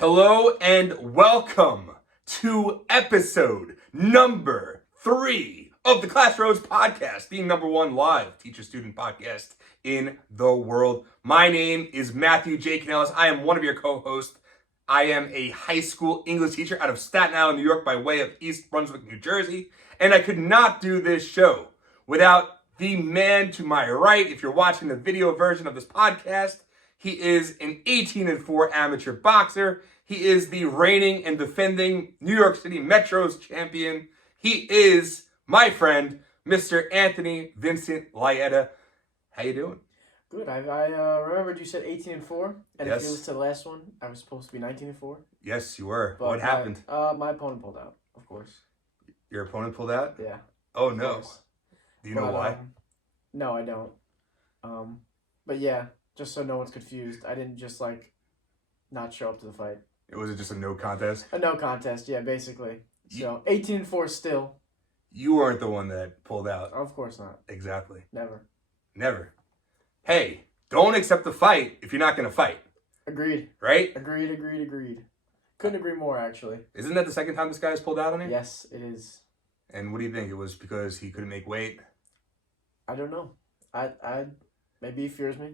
Hello and welcome to episode number 3 of the Classroads podcast, the number 1 live teacher-student podcast in the world. My name is Matthew J. Cannelis. I am one of your co-hosts. I am a high school English teacher out of Staten Island, New York by way of East Brunswick, New Jersey. And I could not do this show without the man to my right. If you're watching the video version of this podcast, he is an 18-4 amateur boxer. He is the reigning and defending New York City Metro's champion. He is my friend, Mr. Anthony Vincent Laieta. How you doing? Good. I remembered you said 18-4, and Yes. if you listen to the last one, I was supposed to be 19-4. Yes, you were. But What happened? My opponent pulled out, of course. Your opponent pulled out? Yeah. Oh, of no. course. Do you know why? No, I don't. But yeah, just so no one's confused, I didn't just not show up to the fight. It was just a no contest? A no contest, yeah, basically. So 18-4 still. You weren't the one that pulled out. Of course not. Exactly. Never. Hey, don't accept the fight if you're not going to fight. Agreed. Right? Agreed. Couldn't agree more, actually. Isn't that the second time this guy's pulled out on you? Yes, it is. And what do you think? It was because he couldn't make weight? I don't know. I maybe he fears me.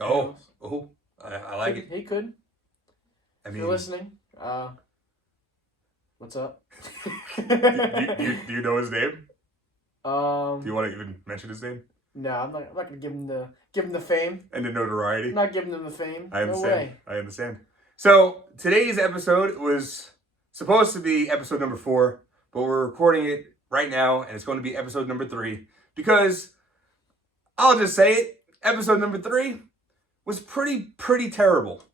I like it. He could. I If mean, you're listening, what's up? do you know his name? Do you want to even mention his name? No, I'm not gonna give him the fame. And the notoriety? I'm not giving him the fame. I understand. No way. I understand. So, today's episode was supposed to be episode number 4, but we're recording it right now, and it's going to be episode number 3, because, I'll just say it, episode number 3 was pretty terrible.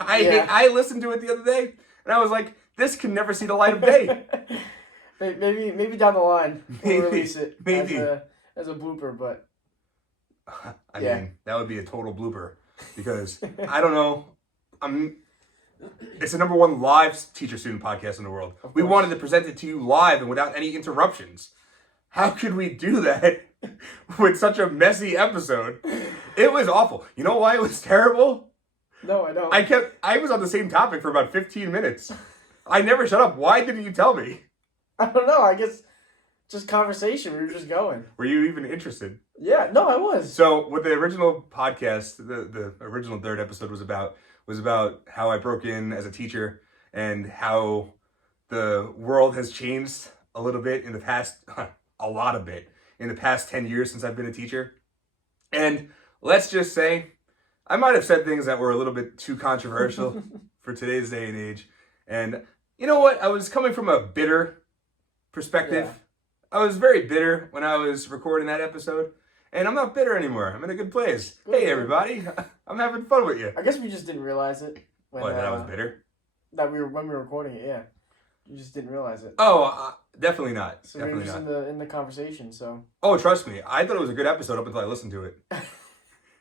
I listened to it the other day, and I was like, this can never see the light of day. maybe down the line we'll release it maybe. as a blooper, but I mean, that would be a total blooper, because, I don't know, it's the number 1 live teacher-student podcast in the world. We wanted to present it to you live and without any interruptions. How could we do that with such a messy episode? It was awful. You know why it was terrible? No, I don't. I was on the same topic for about 15 minutes. I never shut up. Why didn't you tell me? I don't know. I guess just conversation. We were just going. Were you even interested? Yeah. No, I was. So what the original podcast, the original 3rd episode was about how I broke in as a teacher and how the world has changed a little bit in the past, a lot of bit, in the past 10 years since I've been a teacher. And let's just say, I might have said things that were a little bit too controversial for today's day and age. And you know what? I was coming from a bitter perspective. Yeah. I was very bitter when I was recording that episode. And I'm not bitter anymore. I'm in a good place. Good. Hey, everybody. I'm having fun with you. I guess we just didn't realize it. That I was bitter? When we were recording it, yeah. You just didn't realize it. Oh, definitely not. So we were just in the conversation, so. Oh, trust me. I thought it was a good episode up until I listened to it.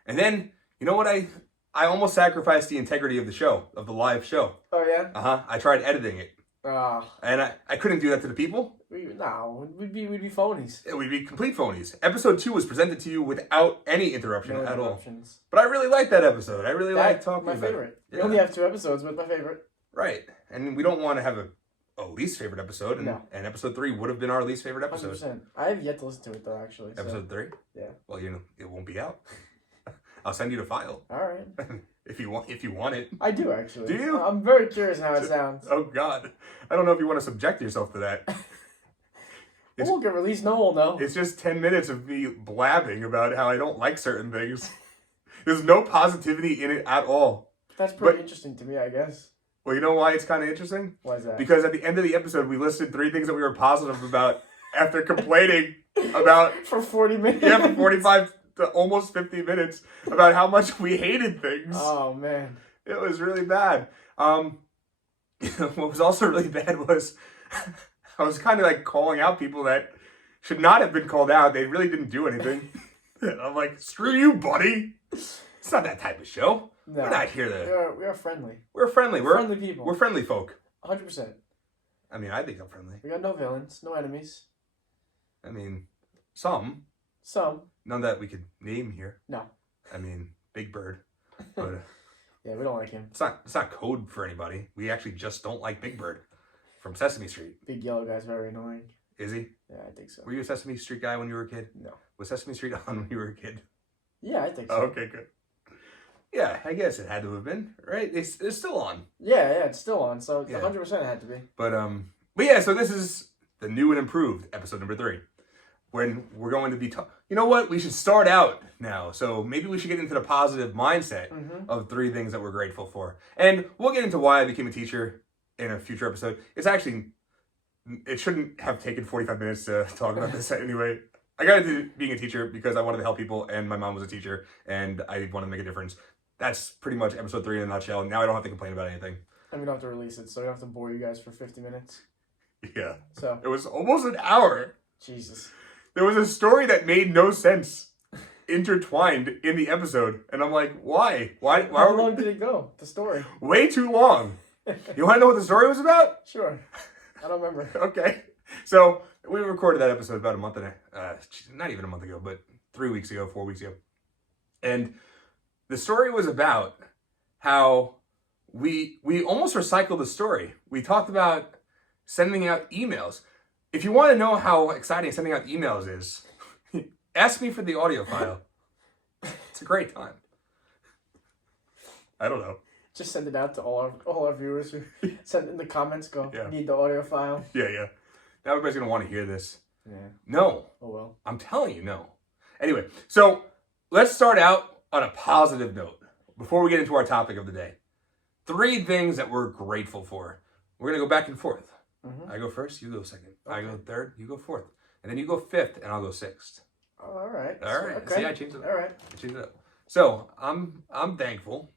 And then, you know what? I almost sacrificed the integrity of the show, of the live show. Oh, yeah? Uh-huh. I tried editing it. And I couldn't do that to the people. We'd be phonies. We'd be complete phonies. Episode 2 was presented to you without any interruption at all. Interruptions. But I really liked that episode. I really liked talking about it. My favorite. We only have 2 episodes, but my favorite. Right. And we don't want to have a least favorite episode. And, no. And episode 3 would have been our least favorite episode. 100%. I have yet to listen to it, though, actually. Episode 3? Yeah. Well, it won't be out. I'll send you the file. All right. If you want it. I do, actually. Do you? I'm very curious how it sounds. Oh, God. I don't know if you want to subject yourself to that. It won't get released. No one will know. It's just 10 minutes of me blabbing about how I don't like certain things. There's no positivity in it at all. That's pretty interesting to me, I guess. Well, you know why it's kind of interesting? Why is that? Because at the end of the episode, we listed 3 things that we were positive about after complaining about... For 40 minutes? Yeah, for 45 to almost 50 minutes about how much we hated things. Oh, man. It was really bad. What was also really bad was I was kind of like calling out people that should not have been called out. They really didn't do anything. I'm like, screw you, buddy. It's not that type of show. No, we're not here to... We are friendly. We're friendly. We're friendly people. We're friendly folk. 100%. I mean, I think I'm friendly. We got no villains, no enemies. I mean, some. Some. None that we could name here. No. I mean, Big Bird. But, Yeah, we don't like him. It's not code for anybody. We actually just don't like Big Bird from Sesame Street. Big yellow guy's very annoying. Is he? Yeah, I think so. Were you a Sesame Street guy when you were a kid? No. Was Sesame Street on when you were a kid? Yeah, I think so. Oh, okay, good. Yeah, I guess it had to have been, right? It's still on. Yeah, it's still on, so Yeah. 100% it had to be. But yeah, so this is the new and improved episode number 3. When we're going to be you know what? We should start out now. So maybe we should get into the positive mindset of 3 things that we're grateful for. And we'll get into why I became a teacher in a future episode. It shouldn't have taken 45 minutes to talk about this anyway. I got into being a teacher because I wanted to help people, and my mom was a teacher, and I wanted to make a difference. That's pretty much episode 3 in a nutshell. Now I don't have to complain about anything. And we don't have to release it, so we don't have to bore you guys for 50 minutes. Yeah. So it was almost an hour. Jesus. There was a story that made no sense intertwined in the episode, and I'm like, why? How long did it go, the story? Way too long. You want to know what the story was about? Sure. I don't remember. Okay. So we recorded that episode about a month and not even a month ago, but 3 weeks ago, 4 weeks ago. And the story was about how we almost recycled the story. We talked about sending out emails. If you want to know how exciting sending out emails is, ask me for the audio file. It's a great time. I don't know. Just send it out to all our viewers who send in the comments, Yeah. Need the audio file. Yeah. Now everybody's going to want to hear this. Yeah. No. Oh, well. I'm telling you, no. Anyway, so let's start out on a positive note before we get into our topic of the day. 3 things that we're grateful for. We're going to go back and forth. I go first, you go second. Okay. I go third, you go fourth. And then you go 5th, and I'll go 6th. Oh, all right. All right. Okay. See, I changed it up. All right. I changed it up. So I'm thankful.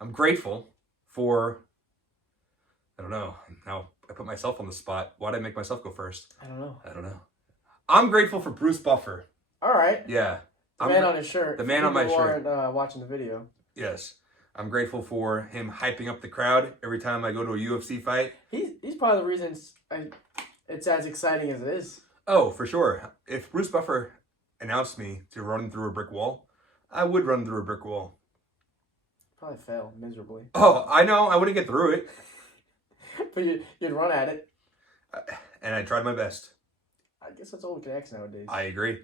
I'm grateful for, I don't know. Now I put myself on the spot. Why did I make myself go first? I don't know. I'm grateful for Bruce Buffer. All right. Yeah. The man on his shirt. The man on my shirt. Watching the video. Yes. I'm grateful for him hyping up the crowd every time I go to a UFC fight. He's probably the reason it's as exciting as it is. Oh, for sure. If Bruce Buffer announced me to run through a brick wall, I would run through a brick wall. Probably fail miserably. Oh, I know. I wouldn't get through it. But you'd run at it. And I tried my best. I guess that's all we can ask nowadays. I agree.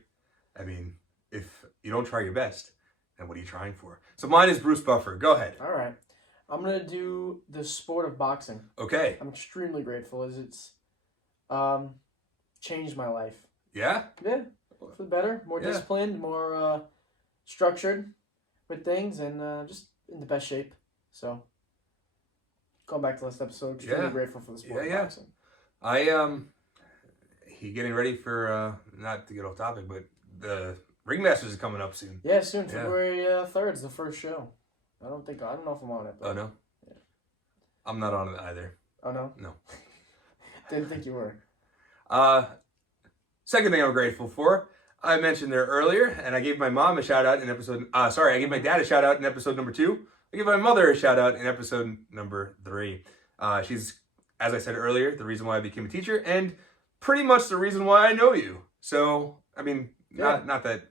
I mean, if you don't try your best, then what are you trying for? So mine is Bruce Buffer. Go ahead. All right. I'm going to do the sport of boxing. Okay. I'm extremely grateful as it's changed my life. Yeah? Yeah, for the better. More disciplined, more structured with things, and just in the best shape. So, going back to last episode, extremely grateful for the sport of boxing. He getting ready for, not to get off topic, but the Ringmasters is coming up soon. Yeah, soon. February 3rd is the first show. I don't know if I'm on it. But, oh, no? Yeah. I'm not on it either. Oh, no? No. Didn't think you were. Second thing I'm grateful for, I mentioned there earlier, and I gave my mom a shout out in episode, I gave my dad a shout out in episode number 2. I gave my mother a shout out in episode number 3. She's, as I said earlier, the reason why I became a teacher, and pretty much the reason why I know you. So, I mean, not that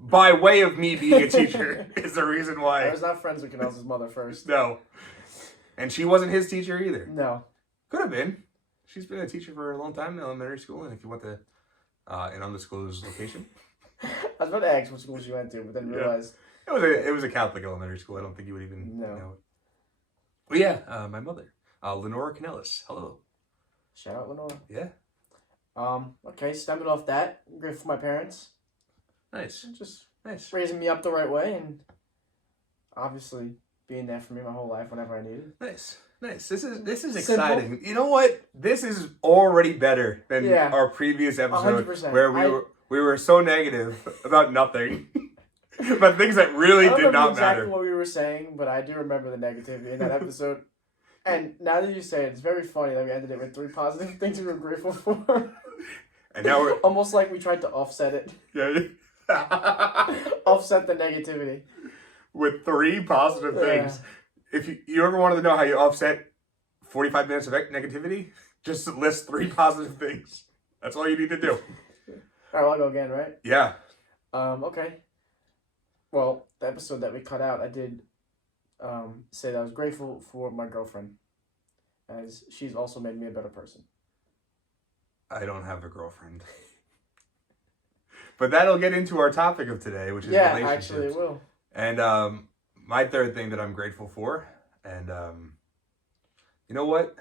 by way of me being a teacher is the reason why. I was not friends with Cannelis' mother first. No. And she wasn't his teacher either. No. Could have been. She's been a teacher for a long time in elementary school, and if you went to an undisclosed location. I was about to ask what schools you went to, but then realized. It was a Catholic elementary school. I don't think you would even know it. But yeah, my mother, Lenora Cannelis. Hello. Shout out, Lenora. Yeah. Okay, stemming off that, I'm grateful for my parents. Nice. Just nice. Raising me up the right way and obviously being there for me my whole life whenever I needed. Nice. Nice. This is exciting. You know what? This is already better than our previous episode 100%. where we were so negative about nothing. About things that really did not matter. Exactly what we were saying, but I do remember the negativity in that episode. And now that you say it, it's very funny that we ended it with 3 positive things we were grateful for. And now we're almost like we tried to offset it. Yeah. Offset the negativity. With 3 positive things. If you ever wanted to know how you offset 45 minutes of negativity, just list 3 positive things. That's all you need to do. All right, well, I'll go again, right? Yeah. Okay. Well, the episode that we cut out, I did say that I was grateful for my girlfriend, as she's also made me a better person. I don't have a girlfriend. But that'll get into our topic of today, which is relationships. Actually it will. And my third thing that I'm grateful for, and you know what?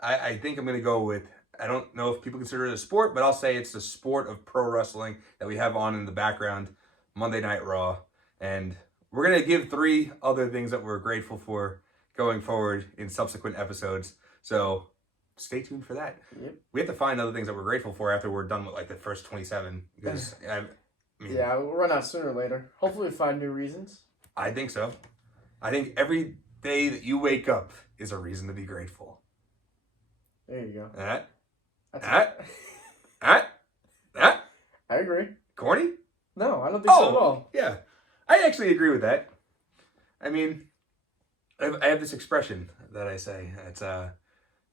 I think I'm going to go with, I don't know if people consider it a sport, but I'll say it's the sport of pro wrestling that we have on in the background, Monday Night Raw. And we're going to give 3 other things that we're grateful for going forward in subsequent episodes. So stay tuned for that. Yep. We have to find other things that we're grateful for after we're done with like the first 27. Because we'll run out sooner or later. Hopefully we find new reasons. I think so. I think every day that you wake up is a reason to be grateful. There you go. I agree. Corny? No, I don't think so at all. Yeah. I actually agree with that. I mean, I have this expression that I say. It's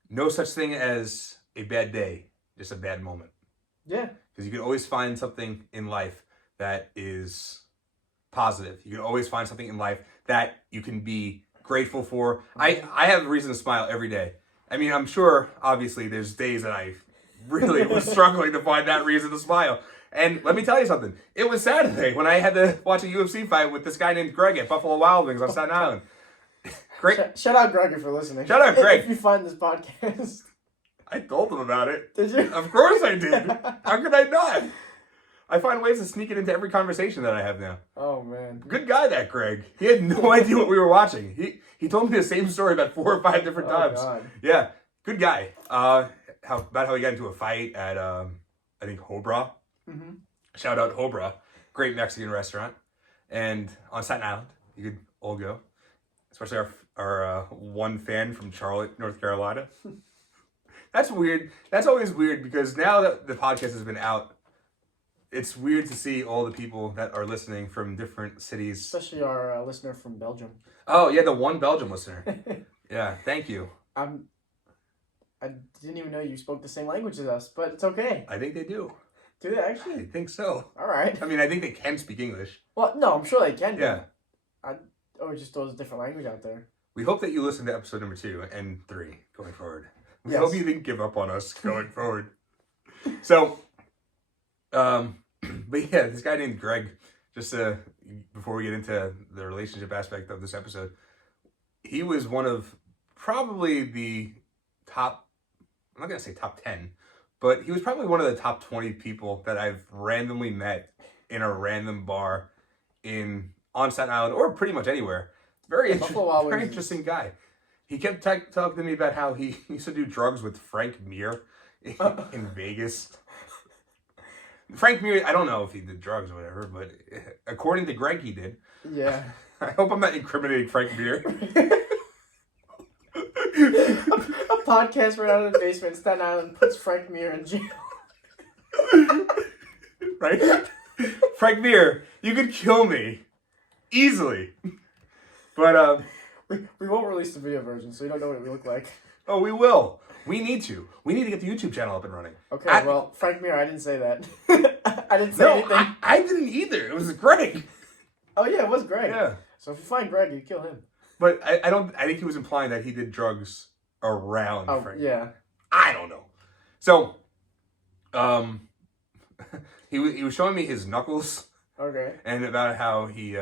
no such thing as a bad day, just a bad moment. Yeah. Because you can always find something in life that is positive. You can always find something in life that you can be grateful for. I have a reason to smile every day. I mean, I'm sure, obviously, there's days that I really was struggling to find that reason to smile. And let me tell you something. It was Saturday when I had to watch a UFC fight with this guy named Greg at Buffalo Wild Wings on Staten Island. Great. Shout out Greg for listening. Shout out Greg. If you find this podcast. I told him about it. Did you? Of course I did. How could I not? I find ways to sneak it into every conversation that I have now. Oh, man. Good guy, that Greg. He had no idea what we were watching. He told me the same story about 4 or 5 different times. God. Yeah, good guy. About how he got into a fight at, I think, Hobra. Mm-hmm. Shout out Hobra. Great Mexican restaurant. And on Staten Island, you could all go. Especially our one fan from Charlotte, North Carolina. That's weird. That's always weird because now that the podcast has been out, it's weird to see all the people that are listening from different cities. Especially our listener from Belgium. Oh, yeah, the one Belgium listener. Yeah, thank you. I didn't even know you spoke the same language as us, but it's okay. I think they do. Do they actually? I think so. All right. I mean, I think they can speak English. Well, no, I'm sure they can. Yeah. Or just throws a different language out there. We hope that you listen to episode number 2 and 3 going forward. We Yes. hope you didn't give up on us going forward. So, but yeah, this guy named Greg, just before we get into the relationship aspect of this episode, he was one of probably the top, I'm not going to say top 10, but he was probably one of the top 20 people that I've randomly met in a random bar on Staten Island or pretty much anywhere. Very interesting guy. He kept talking to me about how he used to do drugs with Frank Mir in Vegas. Frank Mir, I don't know if he did drugs or whatever, but according to Greg, he did. Yeah. I hope I'm not incriminating Frank Mir. A podcast right out of the basement in Staten Island puts Frank Mir in jail. Right? Frank Mir, you could kill me easily. But we won't release the video version, so you don't know what we look like. Oh, we will. We need to. We need to get the YouTube channel up and running. Okay, well, Frank Mir, I didn't say that. I didn't say anything. I didn't either. It was Greg. Oh yeah, it was Greg. Yeah. So if you find Greg, you kill him. But I think he was implying that he did drugs around Frank. Yeah. I don't know. So, he was showing me his knuckles. Okay. And about how he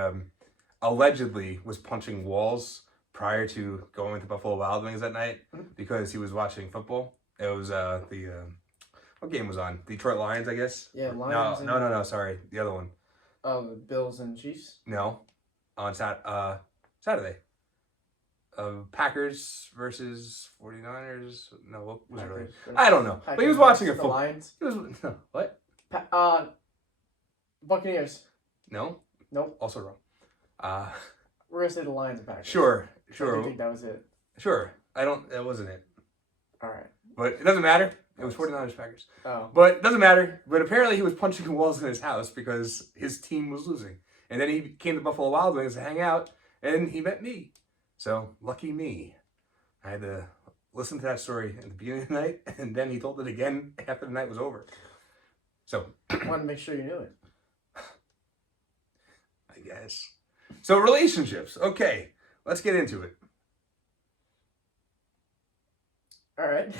allegedly was punching walls prior to going to Buffalo Wild Wings that night because he was watching football. It was what game was on? Detroit Lions, I guess. Yeah, Lions. No. Sorry, the other one. Oh, the Bills and Chiefs. No, on Saturday. Packers versus 49ers. No, what was it? Really? I don't know. But he was watching a football. Lions. He was what? Buccaneers. No. Nope. Also wrong. We're gonna say the Lions and Packers. Sure. I think that was it. Sure. That wasn't it. All right. But it doesn't matter. It was 49ers Packers. Oh. But it doesn't matter. But apparently he was punching walls in his house because his team was losing. And then he came to Buffalo Wild Wings to hang out, and he met me. So, lucky me. I had to listen to that story at the beginning of the night, and then he told it again after the night was over. So. I wanted to make sure you knew it. I guess. So, relationships. Okay. let's get into it. All right.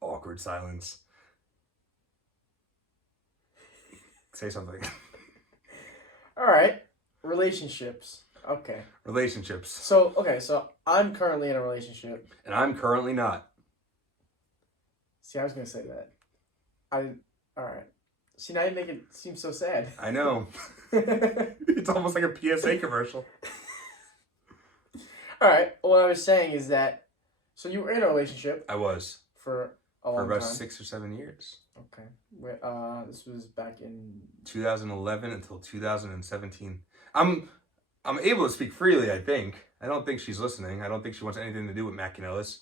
Awkward silence. Say something. All right. Relationships. Okay. Relationships. So I'm currently in a relationship. And I'm currently not. See, I was going to say that. All right. See, now you make it seem so sad. I know. It's almost like a PSA commercial. All right. What I was saying is that, so you were in a relationship. I was. For a long time. For about 6 or 7 years. Okay. This was back in 2011 until 2017. I'm able to speak freely, I think. I don't think she's listening. I don't think she wants anything to do with Matt Cannelis.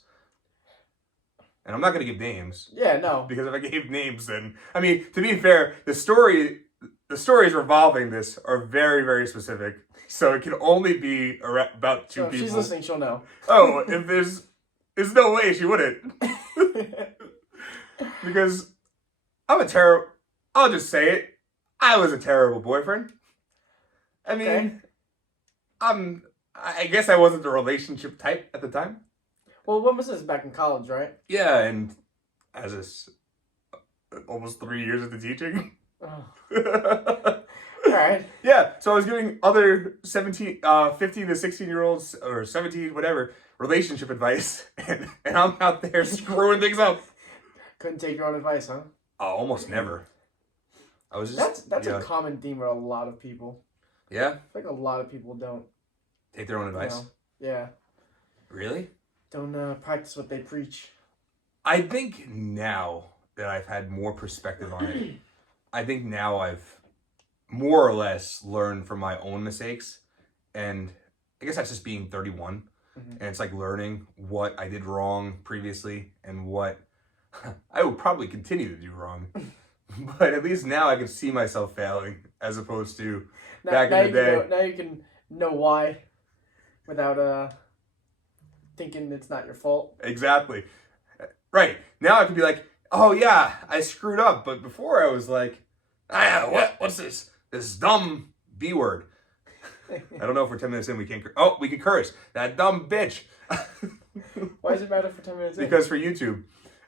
And I'm not going to give names. Yeah, no. Because if I gave names, then... I mean, to be fair, the stories revolving this are very, very specific. So it can only be about two people. If she's listening, she'll know. Oh, if there's no way she wouldn't. Because I'll just say it. I was a terrible boyfriend. I mean, okay. I guess I wasn't the relationship type at the time. Well, when was this? Back in college, right? Yeah, and as this almost 3 years into teaching. Oh. All right. Yeah, so I was giving other 15 to 16-year-olds, or 17, whatever, relationship advice, and I'm out there screwing things up. Couldn't take your own advice, huh? Almost never. I was just... That's a common theme with a lot of people. Yeah? I think a lot of people don't. Take their own advice? Yeah. Really? Don't practice what they preach. I think now that I've had more perspective on it, I think now I've more or less learned from my own mistakes. And I guess that's just being 31. Mm-hmm. And it's like learning what I did wrong previously and what I will probably continue to do wrong. But at least now I can see myself failing as opposed to back in the day. Now you can know why without thinking it's not your fault. Exactly. Right. Now I can be like, oh yeah, I screwed up. But before I was like, what's this? This dumb B word. I don't know if we're 10 minutes in we can't curse. Oh, we can curse. That dumb bitch. Why does it matter for 10 minutes in? Because for YouTube.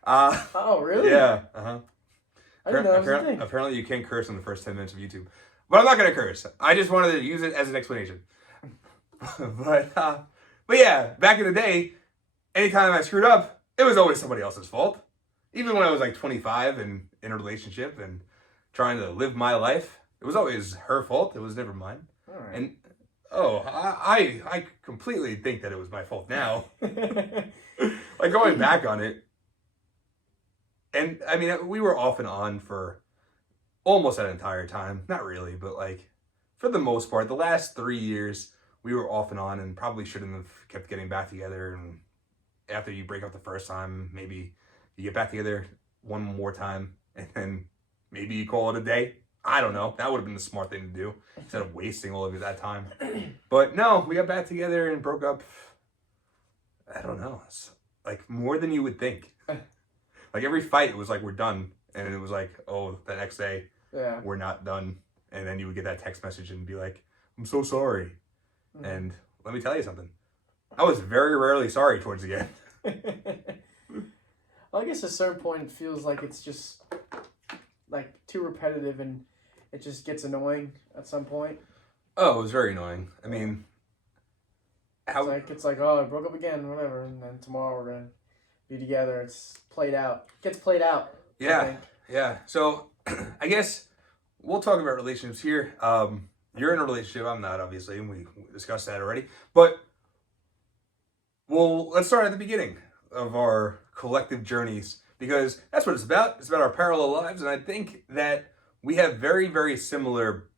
Oh, really? Yeah. Uh-huh. I didn't know that was a thing. Apparently you can't curse in the first 10 minutes of YouTube. But I'm not going to curse. I just wanted to use it as an explanation. But yeah, back in the day, anytime I screwed up, it was always somebody else's fault. Even when I was like 25 and in a relationship and trying to live my life, it was always her fault. It was never mine. All right. And I completely think that it was my fault now. Like going back on it. And I mean, we were off and on for almost that entire time. Not really, but like for the most part, the last 3 years, we were off and on and probably shouldn't have kept getting back together. And after you break up the first time, maybe you get back together one more time and then maybe you call it a day. I don't know. That would have been the smart thing to do instead of wasting all of that time. But no, we got back together and broke up. I don't know. It's like more than you would think. Like every fight, it was like, we're done. And it was like, oh, the next day, we're not done. And then you would get that text message and be like, I'm so sorry. Mm-hmm. And let me tell you something. I was very rarely sorry towards the end. Well, I guess at a certain point, it feels like it's just like too repetitive and it just gets annoying at some point. Oh, it was very annoying. I mean, it's like, oh, I broke up again, whatever. And then tomorrow we're going to be together. It's played out. Gets played out. Yeah. Yeah. So I guess we'll talk about relationships here. You're in a relationship. I'm not, obviously, and we discussed that already. But let's start at the beginning of our collective journeys because that's what it's about. It's about our parallel lives, and I think that we have very, very similar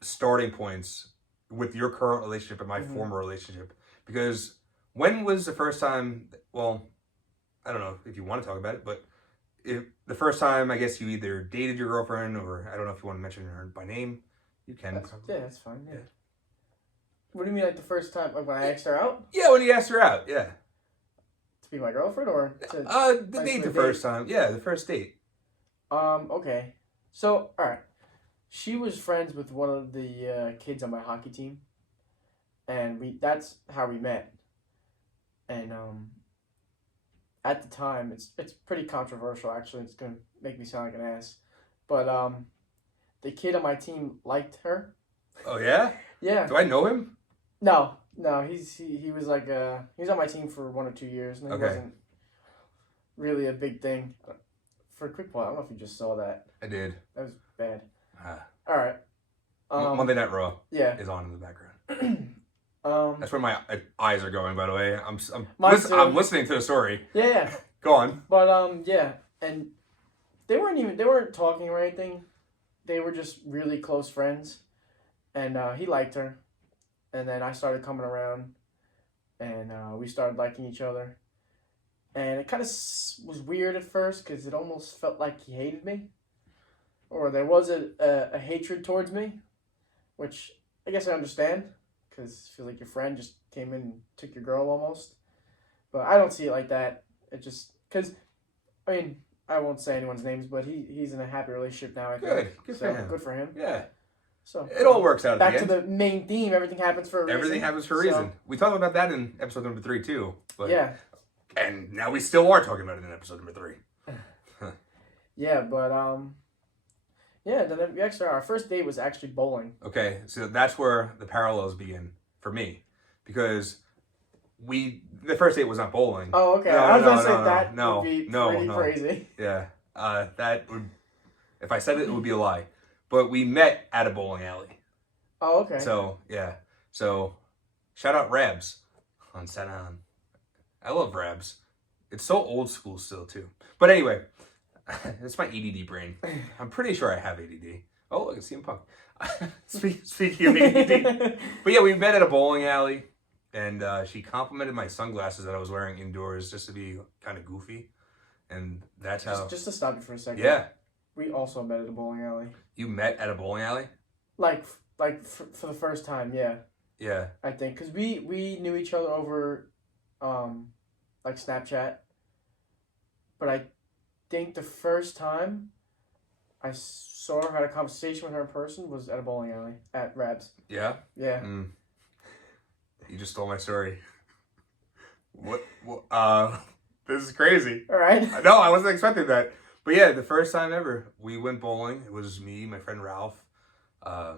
starting points with your current relationship and my former relationship. Because when was the first time? Well, I don't know if you want to talk about it, but the first time, I guess you either dated your girlfriend, or I don't know if you want to mention her by name. You can. That's fine. Yeah. What do you mean, like the first time, like when I asked her out? Yeah, when you asked her out. Yeah. To be my girlfriend, or to the date the first time. Yeah, the first date. Okay. So, all right. She was friends with one of the kids on my hockey team, and that's how we met. And at the time, it's pretty controversial. Actually, it's gonna make me sound like an ass, but the kid on my team liked her. Oh yeah? Yeah. Do I know him? No. He was like he was on my team for 1 or 2 years, and he wasn't really a big thing. For a quick point, I don't know if you just saw that. I did. That was bad. All right. Monday Night Raw. Yeah. Is on in the background. That's where my eyes are going. By the way, I'm listening to the story. Yeah. Go on. But yeah, and they weren't talking or anything. They were just really close friends, and he liked her, and then I started coming around, and we started liking each other, and it kind of was weird at first because it almost felt like he hated me, or there was a hatred towards me, which I guess I understand because I feel like your friend just came in and took your girl almost, but I don't see it like that. It just because I mean. I won't say anyone's names, but he's in a happy relationship now. I think. Good for him. Good for him. Yeah. So it all works out. Back to the main theme. Everything happens for a reason. Everything happens for a reason. We talked about that in episode number 3 too. But, yeah. And now we still are talking about it in episode number 3. Yeah, but yeah. Then actually, our first date was actually bowling. Okay, so that's where the parallels begin for me, because the first date was not bowling. Oh, okay. I was gonna say that would be pretty crazy. Yeah, that would. If I said it, it would be a lie. But we met at a bowling alley. Oh, okay. So yeah, shout out Rabs on Staten Island. I love Rabs. It's so old school still too. But anyway, it's my ADD brain. I'm pretty sure I have ADD. Oh, look, it's CM Punk. Speaking of ADD, but yeah, we met at a bowling alley. And she complimented my sunglasses that I was wearing indoors just to be kind of goofy. And that's how... Just to stop you for a second. Yeah. We also met at a bowling alley. You met at a bowling alley? Like for the first time, yeah. Yeah. I think. Because we knew each other over, like, Snapchat. But I think the first time I saw her, had a conversation with her in person, was at a bowling alley at Rabs. Yeah? Yeah. Mm. You just stole my story. What? This is crazy. All right. No, I wasn't expecting that. But yeah, the first time ever, we went bowling. It was me, my friend Ralph, a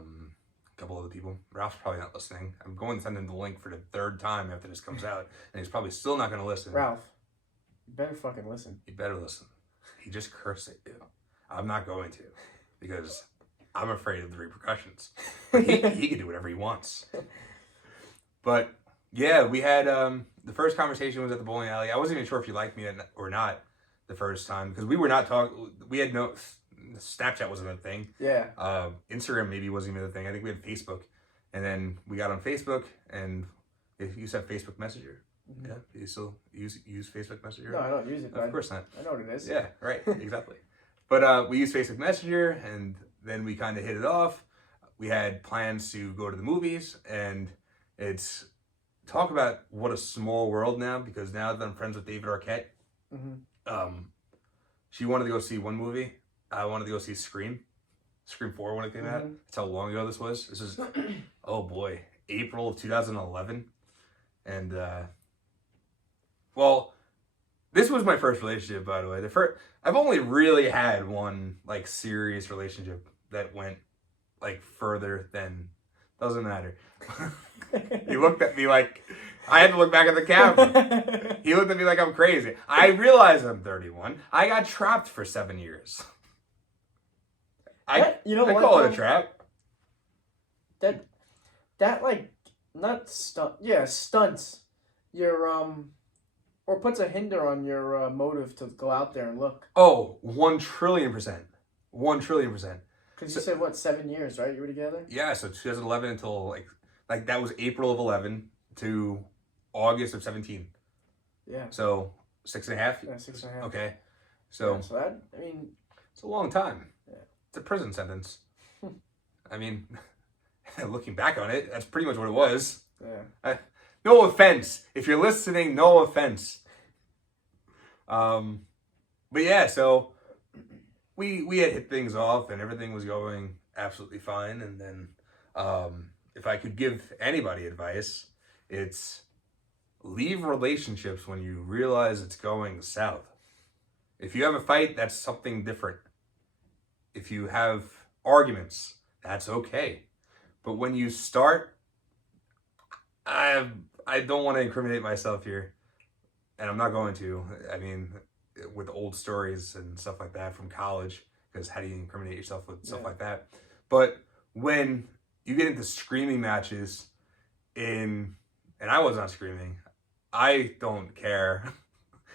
couple other people. Ralph's probably not listening. I'm going to send him the link for the 3rd time after this comes out, and he's probably still not going to listen. Ralph, you better fucking listen. You better listen. He just cursed at you. I'm not going to, because I'm afraid of the repercussions. But he can do whatever he wants. But yeah, we had the first conversation was at the bowling alley. I wasn't even sure if you liked me or not the first time because we were not talking. We had no Snapchat wasn't a thing. Yeah. Instagram maybe wasn't even a thing. I think we had Facebook, and then we got on Facebook, and if you said Facebook Messenger, yeah, you still use Facebook Messenger? No, I don't use it. Of course not. I know what it is. Yeah, right, exactly. But we used Facebook Messenger, and then we kind of hit it off. We had plans to go to the movies, and it's talk about what a small world now, because now that I'm friends with David Arquette, she wanted to go see one movie. I wanted to go see Scream 4 when it came out. That's how long ago this was. This is, oh boy, April of 2011. And, well, this was my first relationship, by the way. I've only really had one, like, serious relationship that went, like, further than, doesn't matter. He looked at me like, I had to look back at the camera. He looked at me like I'm crazy. I realized I'm 31. I got trapped for 7 years. I call it a trap. That like, not stunts your, or puts a hinder on your motive to go out there and look. Oh, 1,000,000,000%. 1,000,000,000,000%. Because you said, what, 7 years, right? You were together? Yeah, so 2011 until, like that was April of 11 to August of 17. Yeah. So 6.5? Yeah, 6.5. Okay. So, yeah, so that, I mean... It's a long time. Yeah. It's a prison sentence. I mean, looking back on it, that's pretty much what it was. Yeah. No offense. If you're listening, no offense. But yeah, so we had hit things off and everything was going absolutely fine, and then if I could give anybody advice, it's leave relationships when you realize it's going south. If you have a fight, that's something different. If you have arguments, that's okay. But when you start, I don't want to incriminate myself here, and I'm not going to. I mean, with old stories and stuff like that from college, because how do you incriminate yourself with stuff like that? But when you get into screaming matches and I was not screaming, I don't care.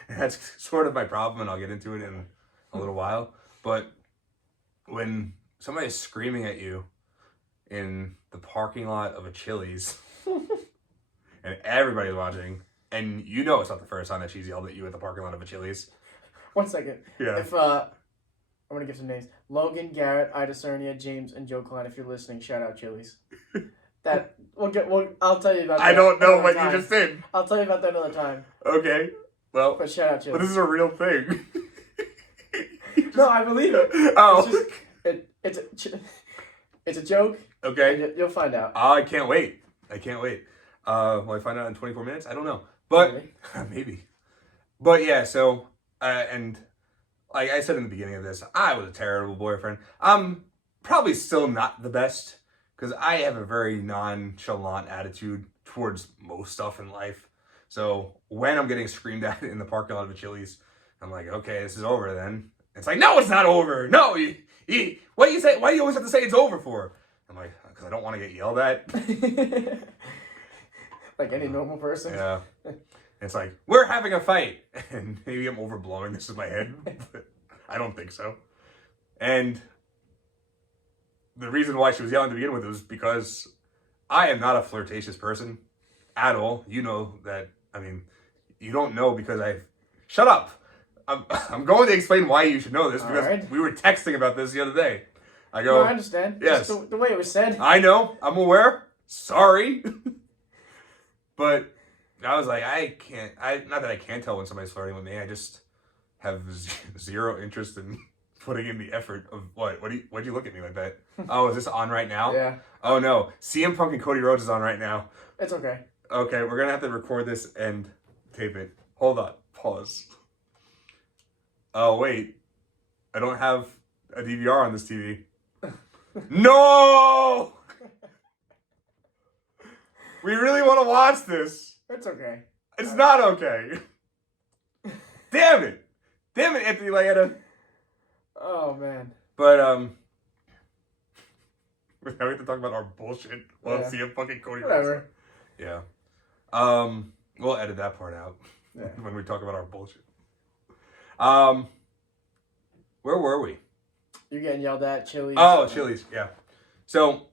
That's sort of my problem, and I'll get into it in a little while. But when somebody's screaming at you in the parking lot of a Chili's and everybody's watching, and you know it's not the first time that she's yelled at you at the parking lot of a Chili's. 1 second. Yeah. If I'm gonna give some names: Logan, Garrett, Ida Cernia, James, and Joe Klein. If you're listening, shout out Chili's. That I'll tell you about. I don't know what you just said. I'll tell you about that another time. Okay. Well, but shout out Chili's. But this is a real thing. No, I believe it. Oh. It's a joke. Okay. You'll find out. I can't wait. Will I find out in 24 minutes? I don't know. But maybe. But yeah, so and like I said in the beginning of this, I was a terrible boyfriend. I'm probably still not the best because I have a very nonchalant attitude towards most stuff in life. So when I'm getting screamed at in the parking lot of a Chili's, I'm like, okay, this is over then. It's like, no, it's not over. No, what do you say? Why do you always have to say it's over for? I'm like, because I don't want to get yelled at. Like any normal person. Yeah. It's like, we're having a fight. And maybe I'm overblowing this in my head. But I don't think so. And the reason why she was yelling to begin with was because I am not a flirtatious person at all. You know that. I mean, you don't know because shut up. I'm going to explain why you should know this because we were texting about this the other day. I go, no, I understand. Yes. Just the way it was said. I know. I'm aware. Sorry. But I was like, not that I can't tell when somebody's flirting with me. I just have zero interest in putting in the effort of what? Why'd you look at me like that? Oh, is this on right now? Yeah. Oh, no. CM Punk and Cody Rhodes is on right now. It's okay. Okay, we're going to have to record this and tape it. Hold on. Pause. Oh, wait. I don't have a DVR on this TV. No! We really want to watch this. It's okay. It's not okay. Damn it, Anthony Laieta. Oh, man. But, we have to talk about our bullshit while CM fucking Cody Rhodes. Whatever. Yeah. We'll edit that part out when we talk about our bullshit. Where were we? You're getting yelled at, Chili's. Oh, Chili's, yeah. So,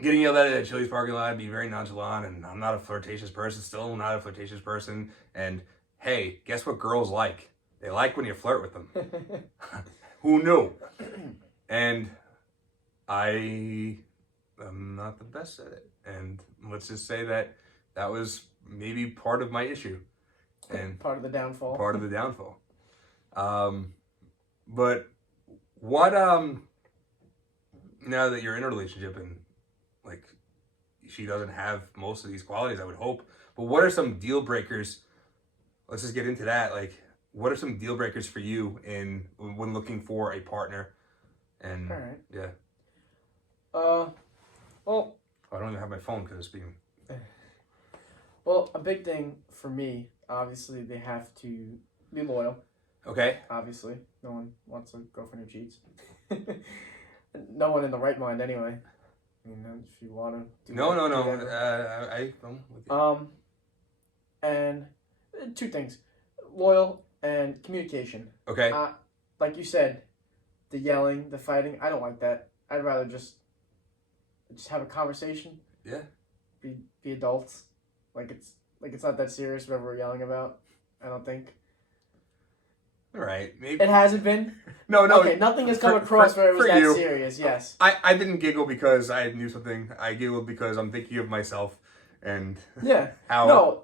getting yelled at Chili's parking lot, be very nonchalant, and I'm not a flirtatious person, still not a flirtatious person. And hey, guess what girls like? They like when you flirt with them. Who knew? And I am not the best at it. And let's just say that was maybe part of my issue. And part of the downfall. But what, now that you're in a relationship and, like, she doesn't have most of these qualities, I would hope, but what are some deal breakers? Let's just get into that. Like, what are some deal breakers for you when looking for a partner? And, all right. Yeah. Well, I don't even have my phone because it's being... Well, a big thing for me, obviously, they have to be loyal. Okay. Obviously. No one wants a girlfriend who cheats. No one in the right mind, anyway. I mean, if you want to... No. I'm with you. And two things. Loyal and communication. Okay. Like you said, the yelling, the fighting, I don't like that. I'd rather just have a conversation. Yeah. Be adults. Like it's not that serious whatever we're yelling about. I don't think. All right, maybe it hasn't been. No. Okay, nothing has come across where it was that serious. Yes. I didn't giggle because I knew something. I giggled because I'm thinking of myself and how. No,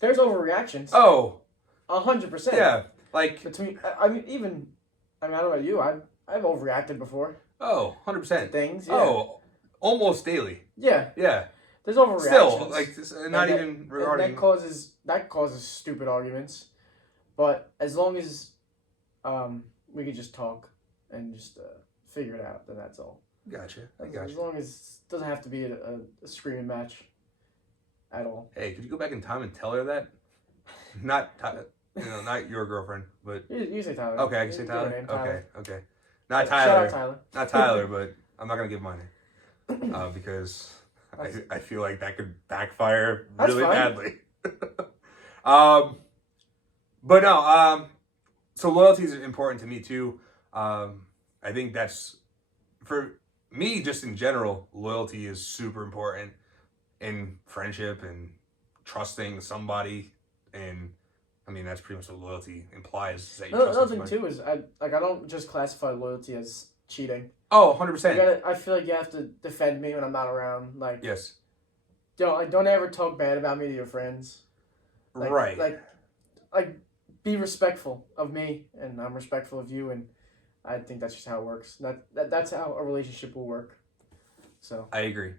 there's overreactions. Oh. 100%. Yeah, like between. I mean, I don't know about you. I've overreacted before. Oh, 100%. Things. Yeah. Oh, almost daily. Yeah. Yeah. There's overreactions. Still, like, not even regarding... That causes stupid arguments. But as long as we could just talk and just figure it out, then that's all. Gotcha. As long as it doesn't have to be a screaming match at all. Hey, could you go back in time and tell her that? Not your girlfriend, but... You say Tyler. Okay, I can say Tyler? Tyler. Okay. Not Tyler. Shout out Tyler. Not Tyler, but I'm not going to give my name. Because I feel like that could backfire really badly. But no, so loyalty is important to me too. I think that's, for me, just in general, loyalty is super important in friendship and trusting somebody. And I mean, that's pretty much what loyalty implies. That you trust another thing somebody. too is I don't just classify loyalty as cheating. Oh, 100%. I feel like you have to defend me when I'm not around. Like, yes. Don't ever talk bad about me to your friends. Like, right. Like, be respectful of me, and I'm respectful of you, and I think that's just how it works. That's how a relationship will work. So I agree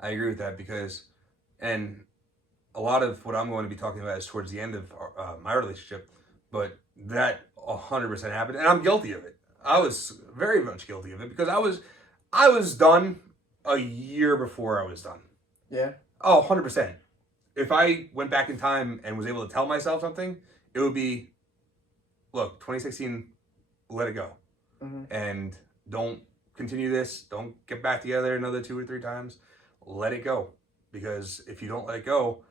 with that, because, and a lot of what I'm going to be talking about is towards the end of my relationship, but that 100% happened, and I'm guilty of it. I was very much guilty of it, because I was done a year before I was done. Yeah. Oh, 100%. If I went back in time and was able to tell myself something, it would be, look, 2016, let it go. Mm-hmm. And don't continue this. Don't get back together another 2 or 3 times. Let it go. Because if you don't let it go,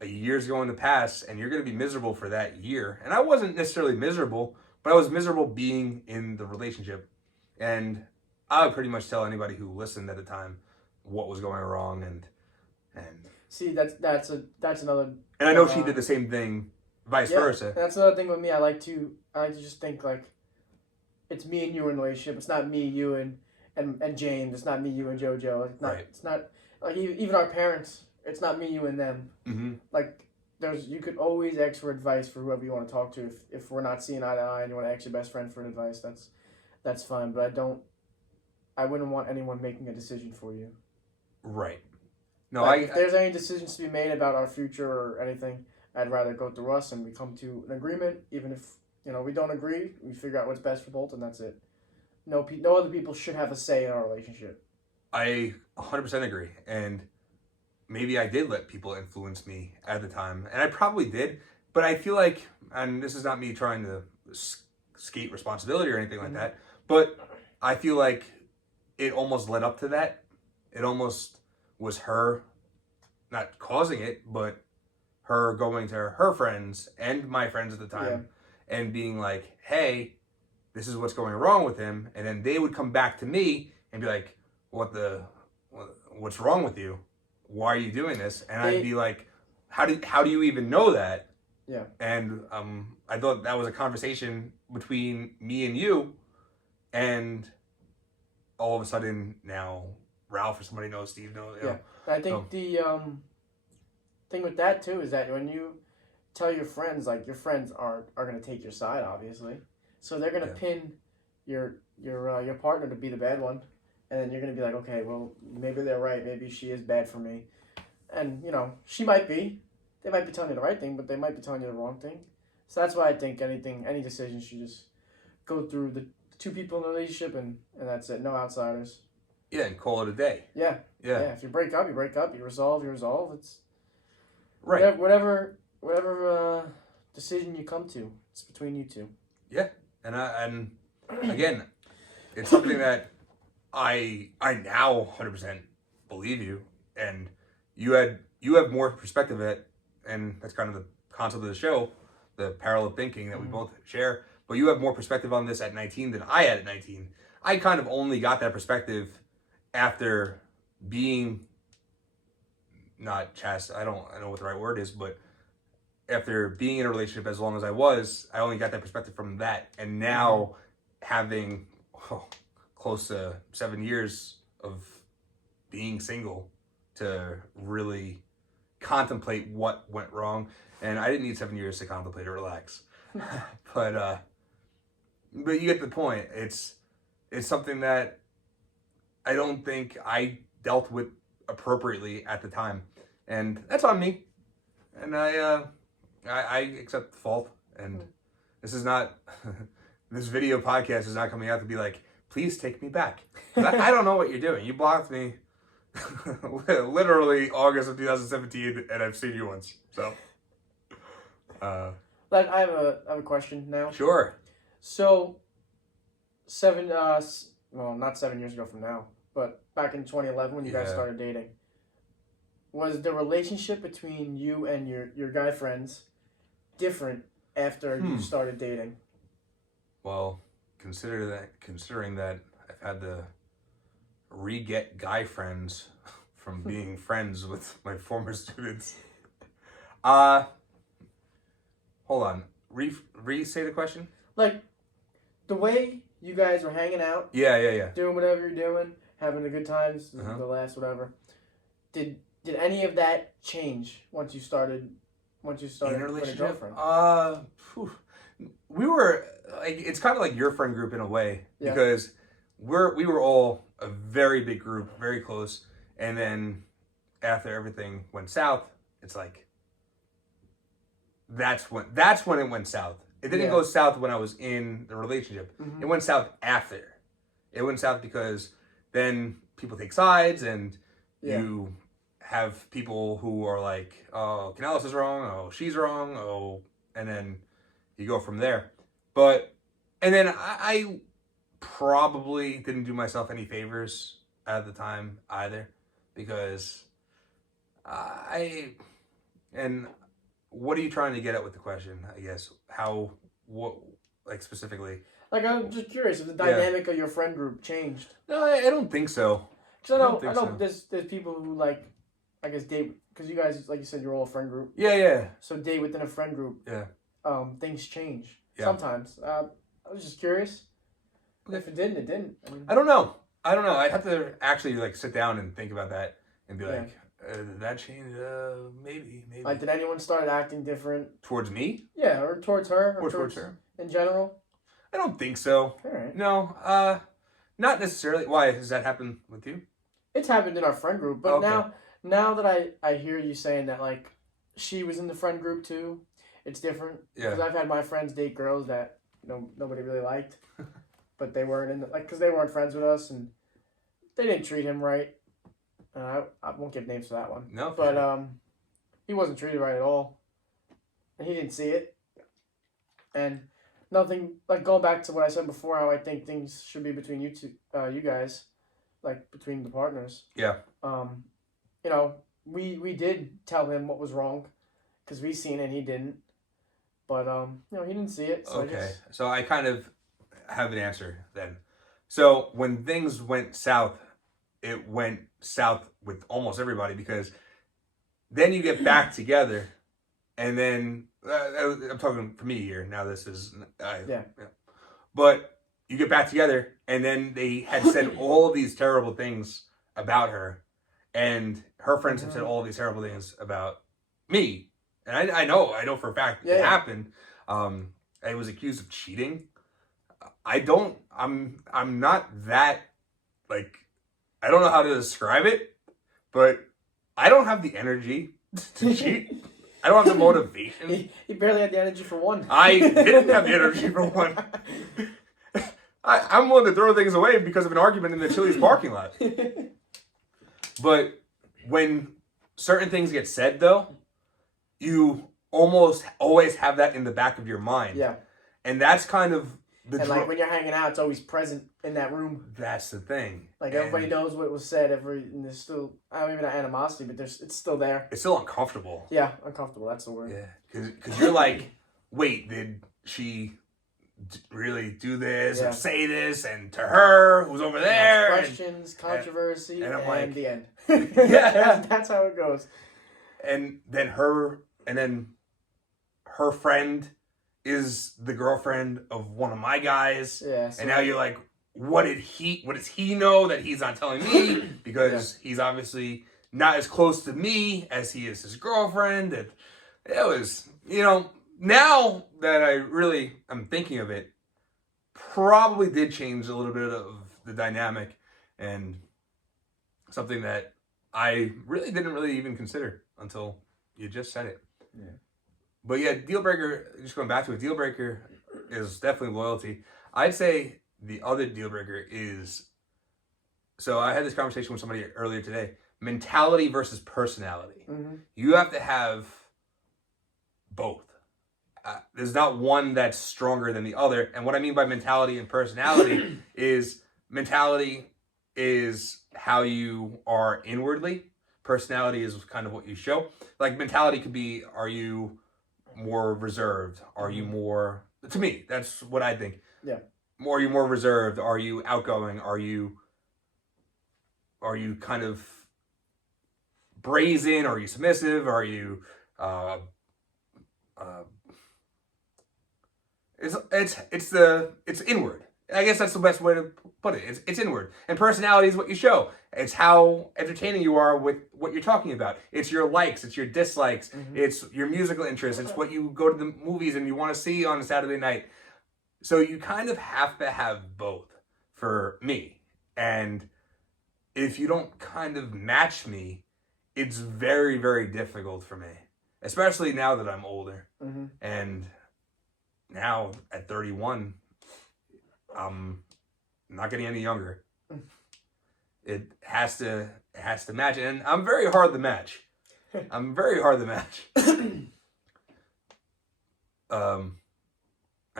a year's going to pass and you're going to be miserable for that year. And I wasn't necessarily miserable, but I was miserable being in the relationship. And I would pretty much tell anybody who listened at the time what was going wrong. And see, that's another. And I know she did the same thing, vice versa. That's another thing with me. I like to just think like it's me and you in a relationship. It's not me, you, and James. It's not me, you, and JoJo. It's not like even our parents. It's not me, you, and them. Mm-hmm. Like you could always ask for advice for whoever you want to talk to. If we're not seeing eye to eye and you want to ask your best friend for advice, that's fine. But I wouldn't want anyone making a decision for you. Right. No, like, if there's any decisions to be made about our future or anything, I'd rather go through us and we come to an agreement. Even if we don't agree, we figure out what's best for both, and that's it. No other people should have a say in our relationship. I 100% agree, and maybe I did let people influence me at the time, and I probably did. But I feel like, and this is not me trying to skate responsibility or anything like that, but I feel like it almost led up to that. It almost was her not causing it, but her going to her friends and my friends at the time and being like, hey, this is what's going wrong with him. And then they would come back to me and be like, what's wrong with you? Why are you doing this? And I'd be like, how do you even know that? Yeah. And I thought that was a conversation between me and you, and all of a sudden now Ralph or somebody knows, Steve knows. Yeah. I think the thing with that too is that when you tell your friends, like, your friends are going to take your side, obviously, so they're going to pin your partner to be the bad one, and then you're going to be like, okay, well, maybe they're right, maybe she is bad for me, and they might be telling you the right thing, but they might be telling you the wrong thing. So that's why I think any decision should just go through the two people in the relationship, and that's it. No outsiders. Yeah, and call it a day. Yeah. Yeah. If you break up, you break up. You resolve. It's right. Whatever decision you come to, it's between you two. Yeah, and again, it's something that I now 100% believe you, and you have more perspective of it, and that's kind of the concept of the show, the parallel thinking that we both share. But you have more perspective on this at 19 than I had at 19. I kind of only got that perspective after being not I don't know what the right word is, but after being in a relationship as long as I was, I only got that perspective from that. And now having close to 7 years of being single to really contemplate what went wrong. And I didn't need 7 years to contemplate or relax. But you get the point. It's something that I don't think I dealt with appropriately at the time, and that's on me. And I accept the fault. And this is not this video podcast is not coming out to be like, please take me back. I don't know what you're doing. You blocked me literally August of 2017, and I've seen you once. So, Like, I have a question now. Sure. So, not 7 years ago from now, but back in 2011 when you guys started dating, was the relationship between you and your guy friends different after you started dating? Well, considering that I've had to re-get guy friends from being friends with my former students. Hold on. Say the question? Like, the way you guys were hanging out. Yeah. Doing whatever you're doing, having a good times, the last whatever. Did any of that change once you started with a girlfriend? We were like, it's kind of like your friend group in a way, because we were all a very big group, very close, and then after everything went south, it's like that's when it went south. It didn't go south when I was in the relationship. It went south after. It went south because then people take sides, and you have people who are like, oh, Cannelis is wrong, oh, she's wrong, oh, and then you go from there. And then I probably didn't do myself any favors at the time either, because and what are you trying to get at with the question, I guess? What, like, specifically? Like, I'm just curious if the dynamic of your friend group changed. No, I don't think so. Because I know there's people who, like, I guess date, because you guys, like you said, you're all a friend group. Yeah. So date within a friend group. Yeah. Things change sometimes. I was just curious. If it didn't, it didn't. I don't know. I'd have to actually, like, sit down and think about that and be like, did that change? Maybe. Like, did anyone start acting different? Towards me? Yeah, or towards her? Or towards her. In general? I don't think so. All right. No, not necessarily. Why? Has that happened with you? It's happened in our friend group, but now that I hear you saying that, like, she was in the friend group too, it's different. Yeah. Because I've had my friends date girls that nobody really liked, but they weren't in because they weren't friends with us, and they didn't treat him right. I won't give names for that one. No. But he wasn't treated right at all, and he didn't see it. And nothing, like, going back to what I said before, how I think things should be between you two, you guys, like, between the partners. Yeah. We did tell him what was wrong, because we seen it and he didn't. But he didn't see it. So okay. So I kind of have an answer then. So when things went south, it went south with almost everybody, because then you get back together, and then I'm talking for me here. Now this is but you get back together, and then they had said all of these terrible things about her, and her friends have said all of these terrible things about me, and I know for a fact it happened. I was accused of cheating. I'm not that, like, I don't know how to describe it, but I don't have the energy to cheat. I don't have the motivation. He barely had the energy for one. I didn't have the energy for one. I'm willing to throw things away because of an argument in the Chili's parking lot. But when certain things get said, though, you almost always have that in the back of your mind. Yeah. And that's kind of like, when you're hanging out, it's always present in that room. That's the thing. Like, everybody knows what was said. And there's still, maybe not animosity, but it's still there. It's still uncomfortable. Yeah, uncomfortable. That's the word. Yeah, because you're like, wait, did she really do this and say this, and to her who's over there? Questions, controversy, and I'm like, the end. Yeah, that's how it goes. And then her friend is the girlfriend of one of my guys. Yeah. So and now you're like, what does he know that he's not telling me? Because he's obviously not as close to me as he is his girlfriend. And it was, now that I really am thinking of it, probably did change a little bit of the dynamic. And something that I didn't really even consider until you just said it. Yeah. But yeah, deal breaker, just going back to it, deal breaker is definitely loyalty. I'd say the other deal breaker is, so I had this conversation with somebody earlier today, mentality versus personality. Mm-hmm. You have to have both. There's not one that's stronger than the other. And what I mean by mentality and personality is mentality is how you are inwardly. Personality is kind of what you show. Like mentality could be, are you more reserved? Are you more, to me, that's what I think. Yeah. Are you more reserved? Are you outgoing? Are you kind of brazen? Are you submissive? Are you it's inward. I guess that's the best way to put it. It's inward. And personality is what you show. It's how entertaining you are with what you're talking about. It's your likes, it's your dislikes, it's your musical interests, it's what you go to the movies and you want to see on a Saturday night. So you kind of have to have both for me. And if you don't kind of match me, it's very, very difficult for me. Especially now that I'm older. And now at 31, I'm not getting any younger. It has to match, and I'm very hard to match. I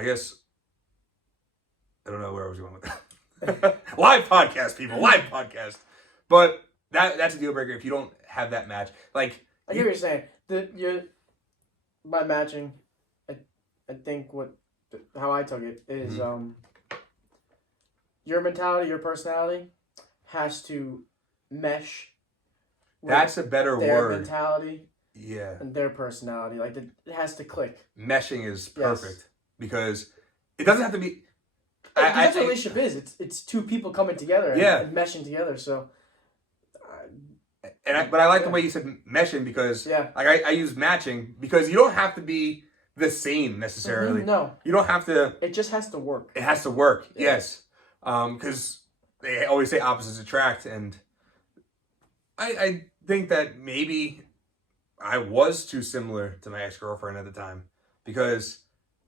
guess I don't know where I was going with that. Live podcast, people, live podcast. But that's a deal breaker if you don't have that match. Like I get what you're saying. By matching, I think how I took it is your mentality, your personality has to mesh. That's a better their word. Their mentality, yeah, and their personality, like it has to click. Meshing is perfect because it doesn't have to be. That's what a relationship is. It's two people coming together and meshing together. So. But I like the way you said meshing because like I use matching because you don't have to be the same necessarily. No. You don't have to. It just has to work. It has to work, yes. Because they always say opposites attract, and I think that maybe I was too similar to my ex-girlfriend at the time because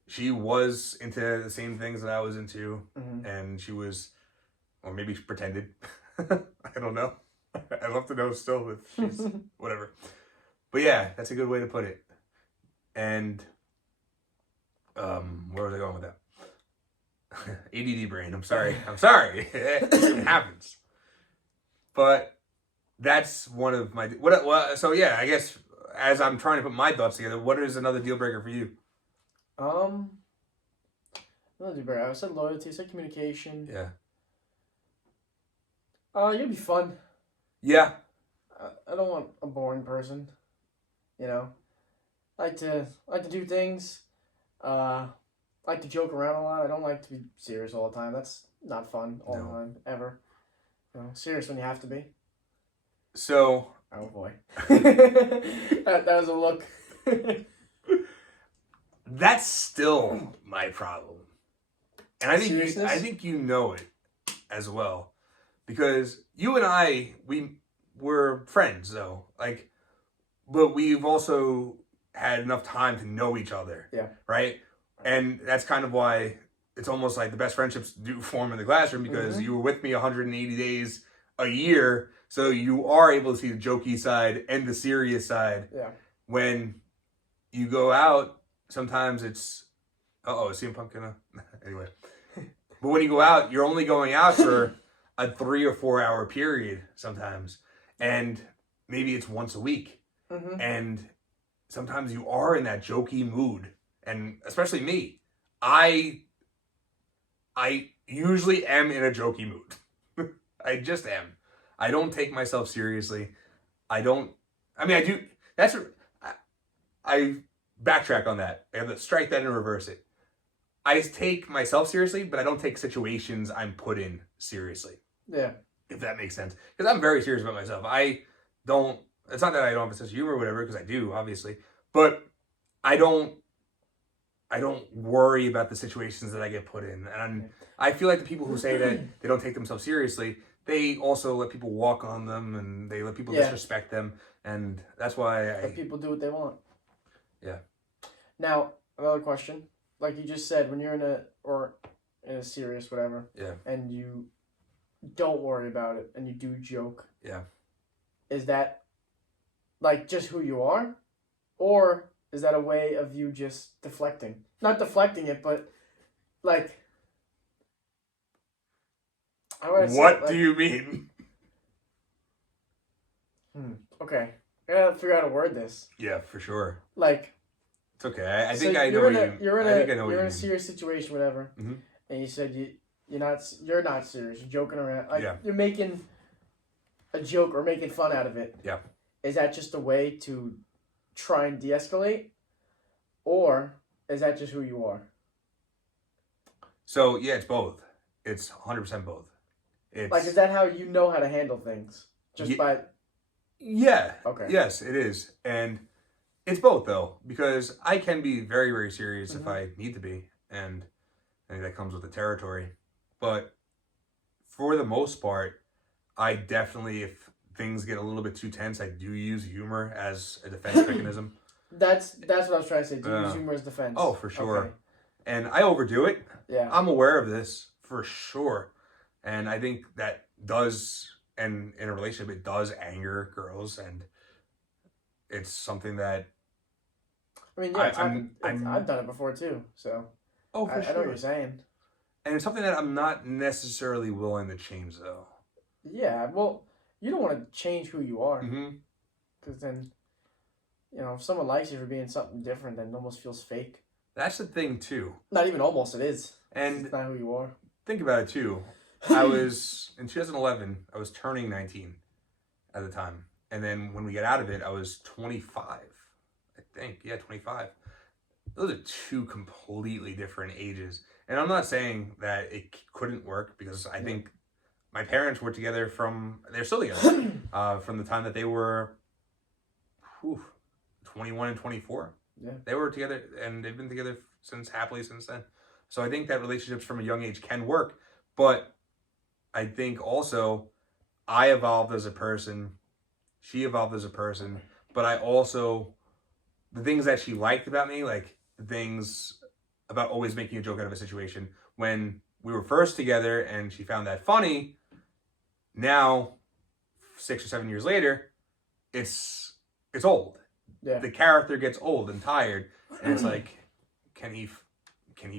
she was into the same things that I was into, and she was, or maybe she pretended. I don't know. I'd love to know still if she's whatever. But yeah, that's a good way to put it. And where was I going with that? ADD brain. I'm sorry. It happens. But that's one of my so yeah, I guess as I'm trying to put my thoughts together, what is another deal breaker for you? Another deal breaker. I said loyalty, I said communication. Yeah. You gotta be fun. Yeah. I don't want a boring person. You know, I like to do things. I like to joke around a lot. I don't like to be serious all the time. That's not fun all the time ever. You know, serious when you have to be. So. Oh boy. that was a look. That's still my problem, and I think you know it as well. Because you and I, we were friends, though. Like, but we've also had enough time to know each other. Yeah. Right? And that's kind of why it's almost like the best friendships do form in the classroom because you were with me 180 days a year. So you are able to see the jokey side and the serious side. Yeah. When you go out, sometimes it's, CM Punk gonna, anyway. But when you go out, you're only going out for a 3 or 4 hour period sometimes. And maybe it's once a week. And sometimes you are in that jokey mood. And especially me, I usually am in a jokey mood. I just am. I don't take myself seriously. I do. I backtrack on that. I have to strike that and reverse it. I take myself seriously, but I don't take situations I'm put in seriously. Yeah. If that makes sense. Because I'm very serious about myself. It's not that I don't have a sense of humor or whatever, because I do, obviously. But I don't worry about the situations that I get put in. And I feel like the people who say that they don't take themselves seriously, they also let people walk on them, and they let people disrespect them, and that's why let people do what they want. Yeah. Now, another question. Like you just said, when you're in a serious whatever, and you don't worry about it, and you do joke, is that like just who you are, or is that a way of you just deflecting? Not deflecting it, but like. What do you mean? Okay, I gotta figure out how to word this. Yeah, for sure. Like, it's okay. I think I know what you mean. You're in a serious situation, whatever, and you said you're not serious. You're joking around. Like you're making a joke or making fun out of it. Yeah. Is that just a way to try and de-escalate, or is that just who you are? So yeah, it's both. It's 100% both. It's like, is that how you know how to handle things? Just by. Yeah. Okay. Yes, it is, and it's both though, because I can be very, very serious if I need to be, and I think that comes with the territory. But for the most part, I definitely, if things get a little bit too tense, I do use humor as a defense mechanism. That's what I was trying to say. Do you use humor as defense? Oh, for sure. Okay. And I overdo it. Yeah. I'm aware of this for sure, and I think that does. And in a relationship, it does anger girls, and it's something that. I mean, yeah, I've done it before too, so. Oh, for sure. I know what you're saying. And it's something that I'm not necessarily willing to change, though. Yeah, well, you don't want to change who you are, because then, if someone likes you for being something different, then it almost feels fake. That's the thing too. Not even almost, it is. And it's not who you are. Think about it too. I was, in 2011, I was turning 19 at the time. And then when we got out of it, I was 25, I think. Yeah, 25. Those are two completely different ages. And I'm not saying that it couldn't work, because I think my parents were together they're still together, from the time that they were 21 and 24. Yeah. They were together, and they've been together happily since then. So I think that relationships from a young age can work. But I think also I evolved as a person, she evolved as a person, but I also, the things that she liked about me, like the things about always making a joke out of a situation, when we were first together and she found that funny, now 6 or 7 years later, it's old. Yeah. The character gets old and tired, and it's like, can he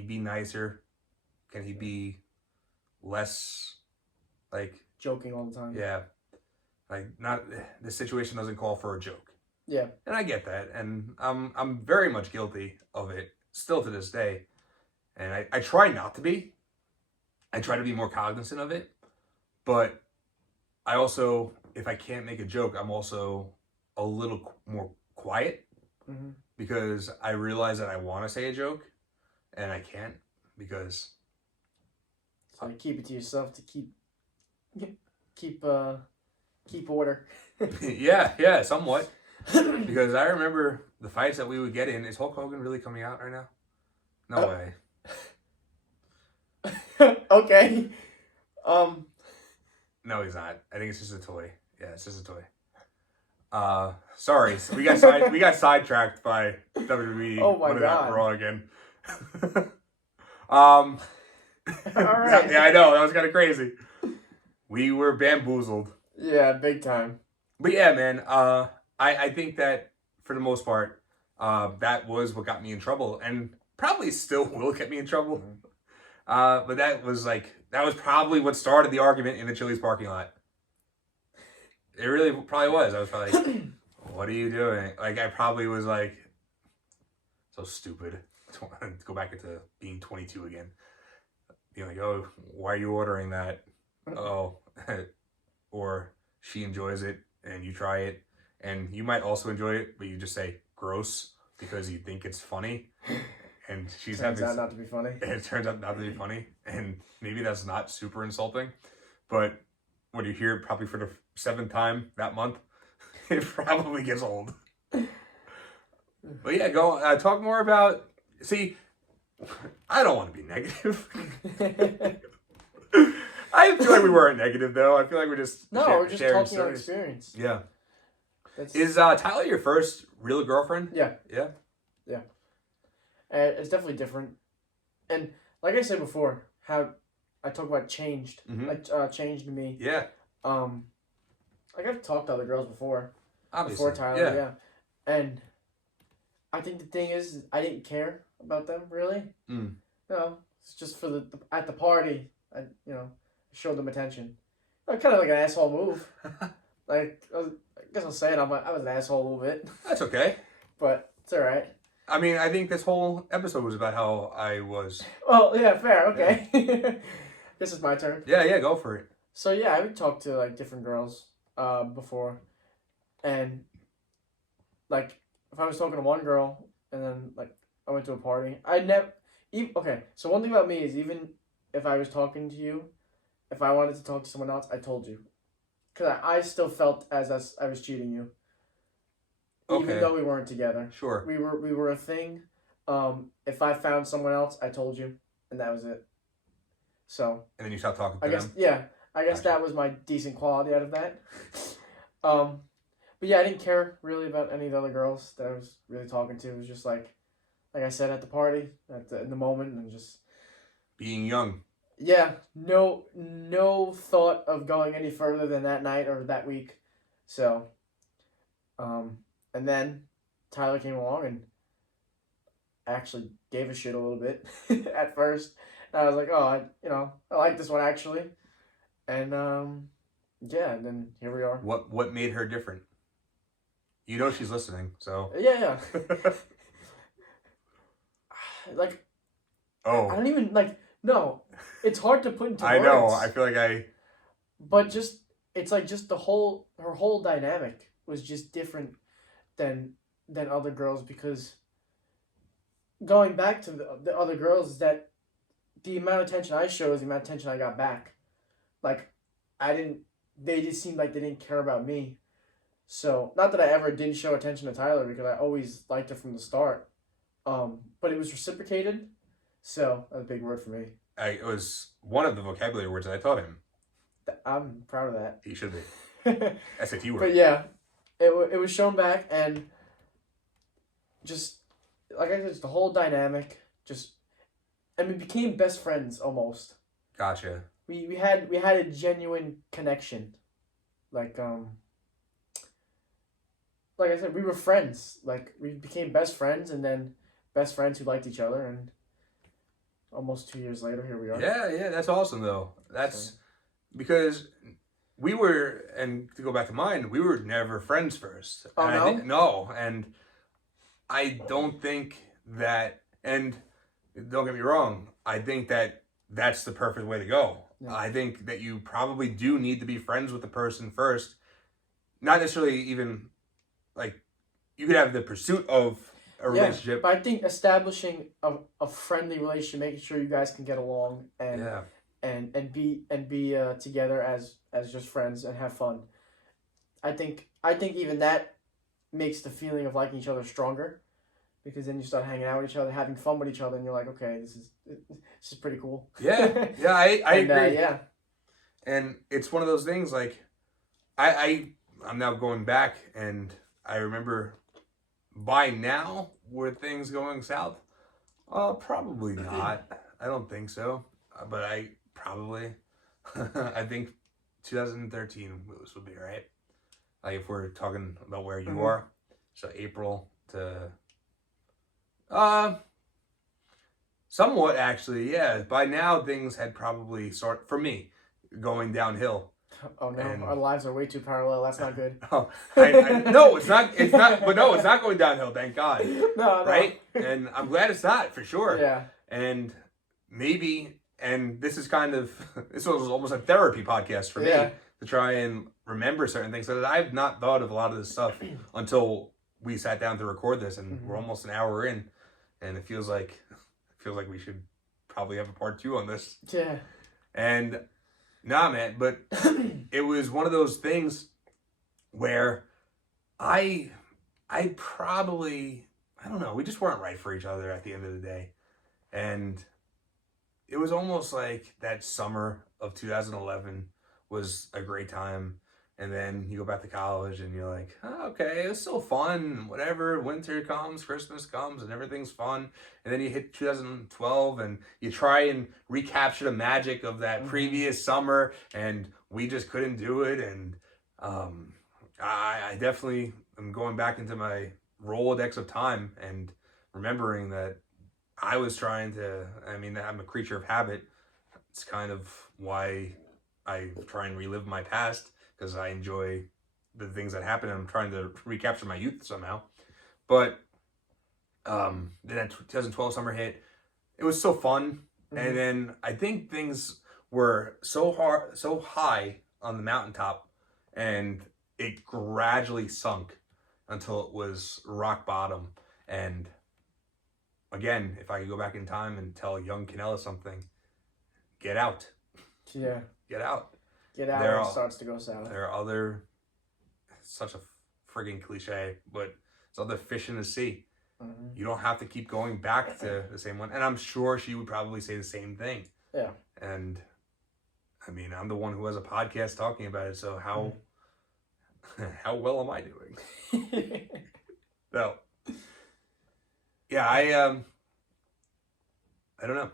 be nicer? Can he be less like joking all the time? Yeah, like not the situation doesn't call for a joke. Yeah, and I get that, and I'm very much guilty of it still to this day, and I try not to be. I try to be more cognizant of it, but I also, if I can't make a joke, I'm also a little more quiet, because I realize that I want to say a joke, and I can't, because. So you keep it to yourself to keep order. yeah, somewhat. Because I remember the fights that we would get in. Is Hulk Hogan really coming out right now? No way. Okay. No, he's not. I think it's just a toy. Yeah, it's just a toy. Sorry, so we got sidetracked by WWE. Oh my God. Raw again. All right. Yeah, I know, that was kind of crazy. We were bamboozled. Yeah, big time. But yeah, man. I think that for the most part, that was what got me in trouble, and probably still will get me in trouble. But that was probably what started the argument in the Chili's parking lot. It really probably was. I was probably like, what are you doing? Like, I probably was like, so stupid. Go back into being 22 again. Being like, oh, why are you ordering that? Oh, or she enjoys it and you try it, and you might also enjoy it, but you just say gross because you think it's funny. And she's turns out not to be funny. It turns out not to be funny, and maybe that's not super insulting, but when you hear it probably for the 7th time that month, it probably gets old. But yeah, go talk more about. See, I don't want to be negative. I feel like we weren't negative though. I feel like we're just we're just talking stories. about experience. Yeah. Is Tyler your first real girlfriend? Yeah. Yeah. Yeah. It's definitely different, and like I said before, how I talk about changed, changed me. Yeah. Like I've talked to other girls before. Obviously. Before Tyler, yeah. And I think the thing is, I didn't care about them really. No, it's just for at the party. I showed them attention. Kind of like an asshole move. Like I guess I'll say it. I was an asshole a little bit. That's okay. But it's all right. I mean, I think this whole episode was about how I was. Oh yeah, fair. Okay. Yeah. This is my turn. Yeah, go for it. So yeah, I would talk to like different girls before, and like if I was talking to one girl and then like I went to a party, I never. Okay, so one thing about me is even if I was talking to you, if I wanted to talk to someone else, I told you, because I still felt as I was cheating you. Okay. Even though we weren't together. Sure. We were a thing. If I found someone else, I told you, and that was it. So. And then you stopped talking to them. Yeah. I guess that was my decent quality out of that. But yeah, I didn't care really about any of the other girls that I was really talking to. It was just like I said at the party, in the moment, and just being young. Yeah, no thought of going any further than that night or that week. So, and then Tyler came along and I actually gave a shit a little bit at first. And I was like, oh, I like this one actually. And yeah, and then here we are. What made her different? You know she's listening, so. Yeah. Like, oh. I don't even, like, no. It's hard to put into words. I know. I feel like But just, it's like just her whole dynamic was just different than other girls, because going back to the other girls, is that the amount of attention I showed is the amount of attention I got back. Like, they just seemed like they didn't care about me. So, not that I ever didn't show attention to Tyler, because I always liked her from the start. But it was reciprocated, so that's a big word for me. It was one of the vocabulary words that I taught him. I'm proud of that. He should be. SAT word. But yeah, it was shown back, and just, like I said, just the whole dynamic, and we became best friends almost. Gotcha. We had a genuine connection. Like I said, we were friends. Like, we became best friends, and then best friends who liked each other, and almost 2 years later, here we are. Yeah, that's awesome, though. That's because we were, and to go back to mine, we were never friends first. Oh, and no? And I don't think that, and don't get me wrong, I think that that's the perfect way to go. Yeah. I think that you probably do need to be friends with the person first. Not necessarily even, like, you could have the pursuit of a relationship. But I think establishing a friendly relationship, making sure you guys can get along and be together as just friends and have fun. I think even that makes the feeling of liking each other stronger, because then you start hanging out with each other, having fun with each other, and you're like, okay, this is pretty cool. Yeah, I agree. Yeah. And it's one of those things, like, I'm now going back, and I remember by now, were things going south? Probably not. I don't think so. But I think 2013 this would be right. Like, if we're talking about where you are. So April to... somewhat, actually, yeah. By now, things had probably for me, going downhill. Oh no, our lives are way too parallel. That's not good. No, it's not. It's not. But no, it's not going downhill. Thank God. No. Right, and I'm glad it's not, for sure. Yeah. And maybe, and this was almost a therapy podcast for me to try and remember certain things. So that I've not thought of a lot of this stuff until we sat down to record this, and we're almost an hour in, and it feels like we should probably have a part 2 on this. Yeah. And. Nah, man, but it was one of those things where I probably, I don't know, we just weren't right for each other at the end of the day. And it was almost like that summer of 2011 was a great time. And then you go back to college and you're like, oh, okay, it's still fun, whatever. Winter comes, Christmas comes, and everything's fun. And then you hit 2012 and you try and recapture the magic of that previous summer, and we just couldn't do it. And I definitely am going back into my Rolodex of time and remembering that I was trying to, I'm a creature of habit. It's kind of why I try and relive my past, because I enjoy the things that happen, and I'm trying to recapture my youth somehow. But then that 2012 summer hit. It was so fun. And then I think things were so high on the mountaintop, and it gradually sunk until it was rock bottom. And again, if I could go back in time and tell young Cannelis something, get out. Yeah. Get out. Get out and it starts to go south. There are other, such a friggin' cliche, but there's other fish in the sea. You don't have to keep going back to the same one. And I'm sure she would probably say the same thing. Yeah. And I'm the one who has a podcast talking about it, so how well am I doing? No. Yeah, I don't know.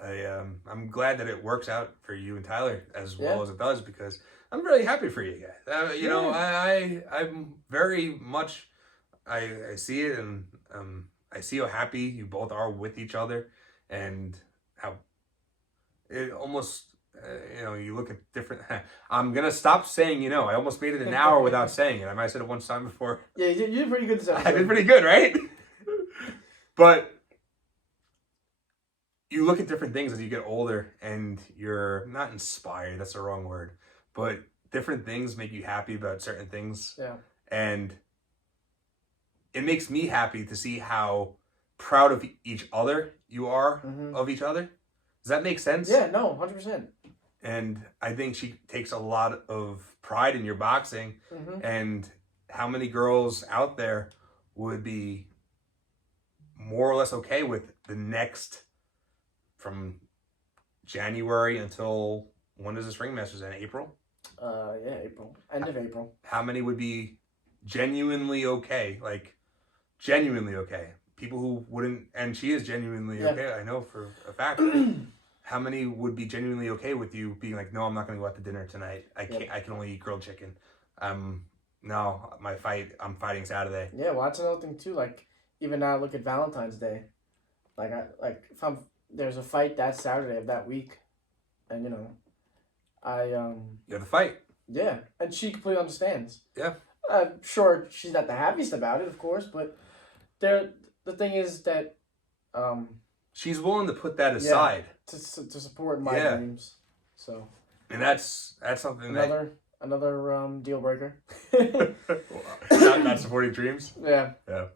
I'm glad that it works out for you and Tyler as well as it does, because I'm really happy for you guys. You know, I'm very much, I see it, and I see how happy you both are with each other, and how it almost, you look at different, I'm going to stop saying, I almost made it an hour without saying it. I might have said it one time before. Yeah, you did pretty good this episode. I did pretty good, right? But you look at different things as you get older, and you're not inspired, that's the wrong word, but different things make you happy about certain things. Yeah. And it makes me happy to see how proud of each other you are of each other. Does that make sense? Yeah, no, 100%. And I think she takes a lot of pride in your boxing, and how many girls out there would be more or less okay with the next, from January until, when does this Ringmasters end? April? Yeah, April. End of April. How many would be genuinely okay? Like, genuinely okay. People who wouldn't, and she is genuinely okay, I know for a fact. How many would be genuinely okay with you being like, no, I'm not going to go out to dinner tonight. I can only eat grilled chicken. No, I'm fighting Saturday. Yeah, well, that's another thing too. Like, even now, look at Valentine's Day. If there's a fight that Saturday of that week, and you have the fight. Yeah, and she completely understands. Yeah. I'm sure she's not the happiest about it, of course, but the thing is that she's willing to put that aside to support my dreams. So. And that's something another deal breaker. not supporting dreams. Yeah. Yeah.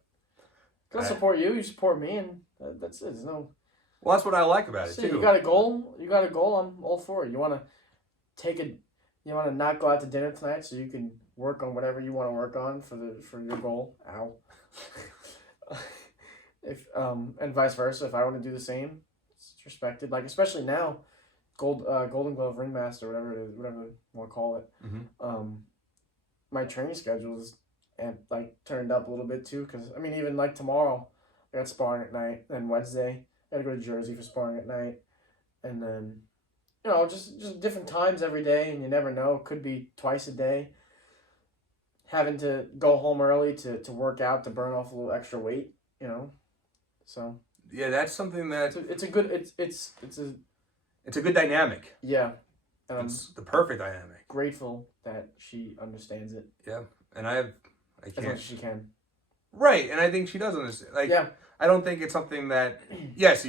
I'll support you. You support me, and that's it. There's no. Well, that's what I like about it too. You got a goal. I'm all for it. You want to not go out to dinner tonight so you can work on whatever you want to work on for your goal. Ow. And vice versa. If I want to do the same, it's respected. Like, especially now, Golden Glove Ringmaster, whatever it is, whatever you want to call it. My training schedule is turned up a little bit too, because even like tomorrow, I got sparring at night, and Wednesday I gotta go to Jersey for sparring at night, and then just different times every day, and you never know, could be twice a day. Having to go home early to work out to burn off a little extra weight, so yeah, that's something that it's a good dynamic. Yeah, and it's the perfect dynamic. Grateful that she understands it. Yeah, and I can't. As much as she can. Right, and I think she does understand. I don't think it's something that, yes,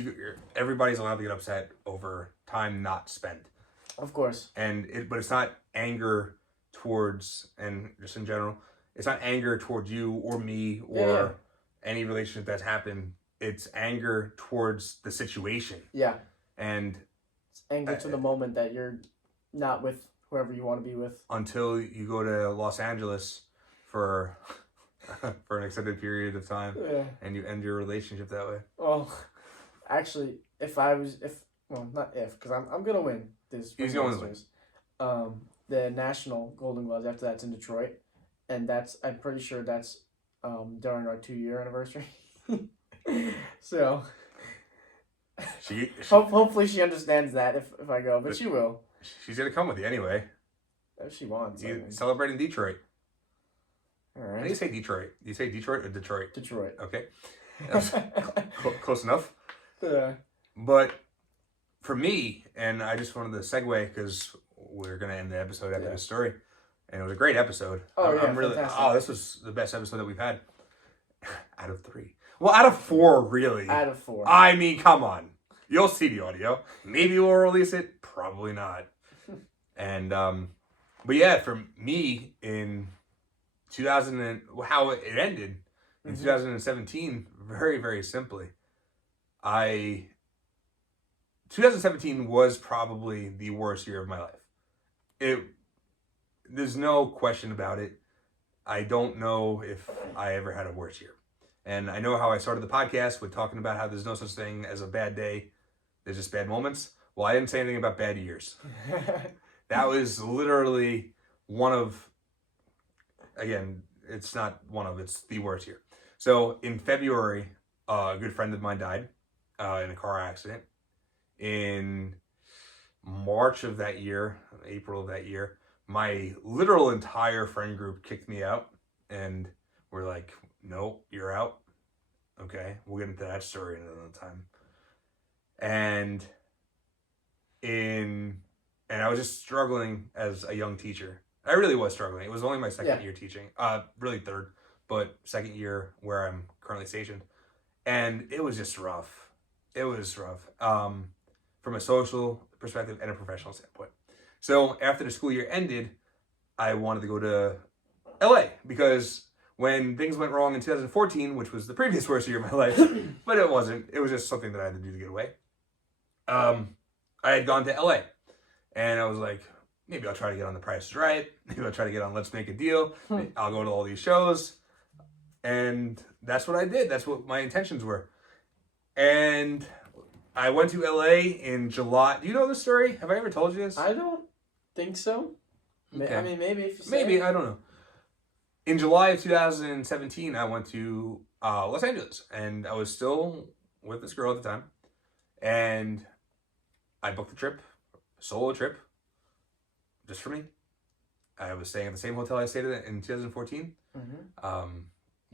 everybody's allowed to get upset over time not spent. Of course. But it's not anger towards, and just in general, it's not anger towards you or me or any relationship that's happened. It's anger towards the situation. Yeah. And it's anger to the moment that you're not with whoever you want to be with. Until you go to Los Angeles for an extended period of time, and you end your relationship that way. Well, actually, if well, not if, because I'm gonna win this. He's going to win. The national Golden Gloves. After that's in Detroit, and I'm pretty sure that's during our 2-year anniversary. So hopefully she understands that if I go, but she will. She's gonna come with you anyway. If she wants. Celebrating Detroit. All right. How do you say Detroit? Do you say Detroit or Detroit? Detroit. Okay. Close enough. Yeah. But for me, and I just wanted to segue because we're going to end the episode after this story. And it was a great episode. Oh, I'm really, this was the best episode that we've had. Out of 3. Well, out of 4, really. Out of 4. I mean, come on. You'll see the audio. Maybe we'll release it. Probably not. And, but yeah, for me, in 2000 how it ended in 2017, very, very simply, 2017 was probably the worst year of my life. There's no question about it. I don't know if I ever had a worse year. And I know how I started the podcast with talking about how there's no such thing as a bad day. There's just bad moments. Well, I didn't say anything about bad years. That was literally it's not one of, it's the worst year. So in February, a good friend of mine died in a car accident. In March of that year, April of that year, my literal entire friend group kicked me out and were like, no, you're out. Okay, we'll get into that story another time. And I was just struggling as a young teacher. I really was struggling. It was only my second year teaching, really third, but second year where I'm currently stationed. And it was just rough. It was rough from a social perspective and a professional standpoint. So after the school year ended, I wanted to go to LA because when things went wrong in 2014, which was the previous worst year of my life, but it wasn't. It was just something that I had to do to get away. I had gone to LA and I was like, maybe I'll try to get on The Price is Right. Maybe I'll try to get on Let's Make a Deal. I'll go to all these shows. And that's what I did. That's what my intentions were. And I went to LA in July. Do you know this story? Have I ever told you this? I don't think so. Okay. I mean, maybe if you say maybe, I don't know. In July of 2017, I went to Los Angeles. And I was still with this girl at the time. And I booked a trip, a solo trip, just for me. I was staying at the same hotel I stayed at in 2014.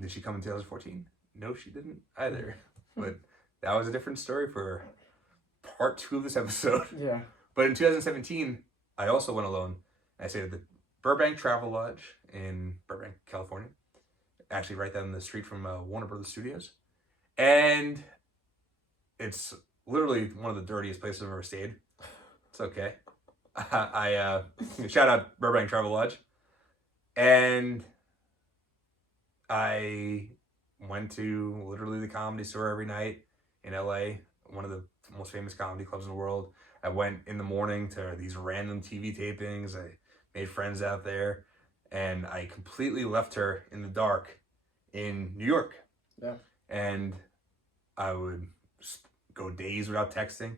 Did she come in 2014? No, she didn't either. But that was a different story for part 2 of this episode. Yeah. But in 2017, I also went alone. I stayed at the Burbank Travel Lodge in Burbank, California. Actually, right down the street from Warner Brothers Studios. And it's literally one of the dirtiest places I've ever stayed. It's okay. I shout out Burbank Travel Lodge. And I went to literally the Comedy Store every night in LA, one of the most famous comedy clubs in the world. I went in the morning to these random TV tapings. I made friends out there. And I completely left her in the dark in New York. Yeah. And I would go days without texting.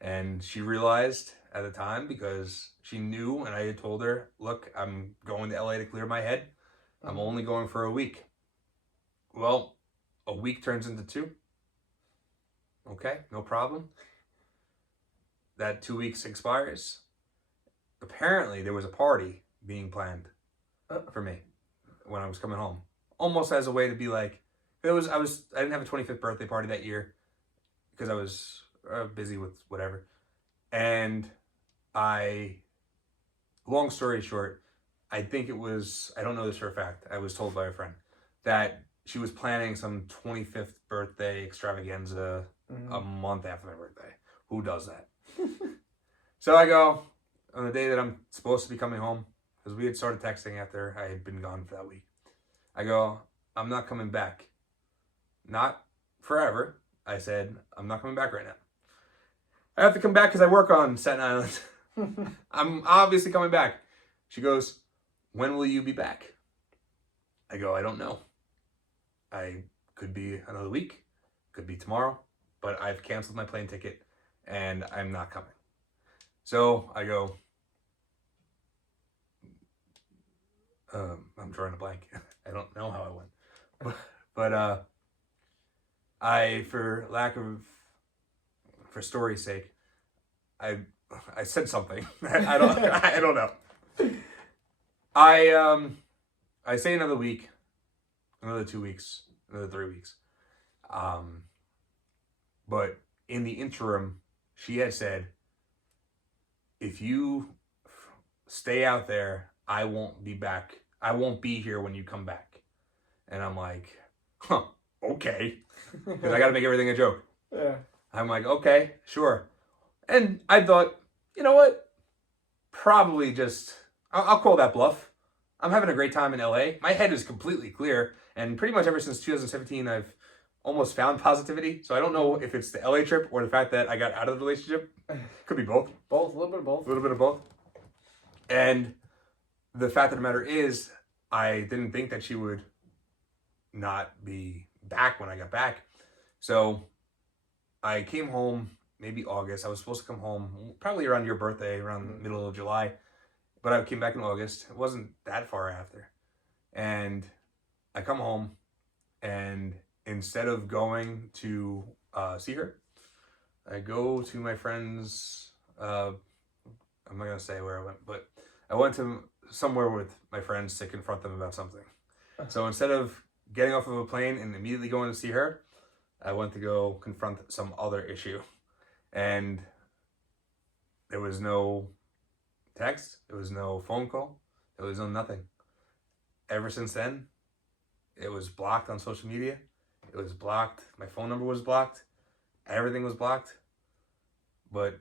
And she realized at the time, because she knew, and I had told her, look, I'm going to LA to clear my head. I'm only going for a week. Well, a week turns into 2. Okay, no problem. That 2 weeks expires. Apparently, there was a party being planned for me when I was coming home. Almost as a way to be like, I didn't have a 25th birthday party that year because I was busy with whatever. And long story short, I think it was, I don't know this for a fact, I was told by a friend that she was planning some 25th birthday extravaganza a month after my birthday. Who does that? So I go, on the day that I'm supposed to be coming home, because we had started texting after I had been gone for that week. I go, I'm not coming back. Not forever. I said, I'm not coming back right now. I have to come back because I work on Staten Island. I'm obviously coming back. She goes, when will you be back? I go, I don't know. I could be another week, could be tomorrow, but I've canceled my plane ticket and I'm not coming. So I go, I'm drawing a blank. I don't know how I went. But for story's sake, I said something. I don't know. I say another week, another 2 weeks, another 3 weeks. But in the interim, she had said, if you stay out there, I won't be back. I won't be here when you come back. And I'm like, okay. Because I got to make everything a joke. Yeah. I'm like, okay, sure. And I thought, you know what? Probably just, I'll call that bluff. I'm having a great time in LA. My head is completely clear. And pretty much ever since 2017, I've almost found positivity. So I don't know if it's the LA trip or the fact that I got out of the relationship. Could be both. Both, a little bit of both. A little bit of both. And the fact of the matter is, I didn't think that she would not be back when I got back. So I came home maybe August. I was supposed to come home probably around your birthday, around the middle of July. But I came back in August. It wasn't that far after. And I come home, and instead of going to see her, I go to my friend's, I'm not going to say where I went, but I went to somewhere with my friends to confront them about something. So instead of getting off of a plane and immediately going to see her, I went to go confront some other issue. And there was no text, there was no phone call, there was no nothing. Ever since then, it was blocked on social media. It was blocked. My phone number was blocked. Everything was blocked. But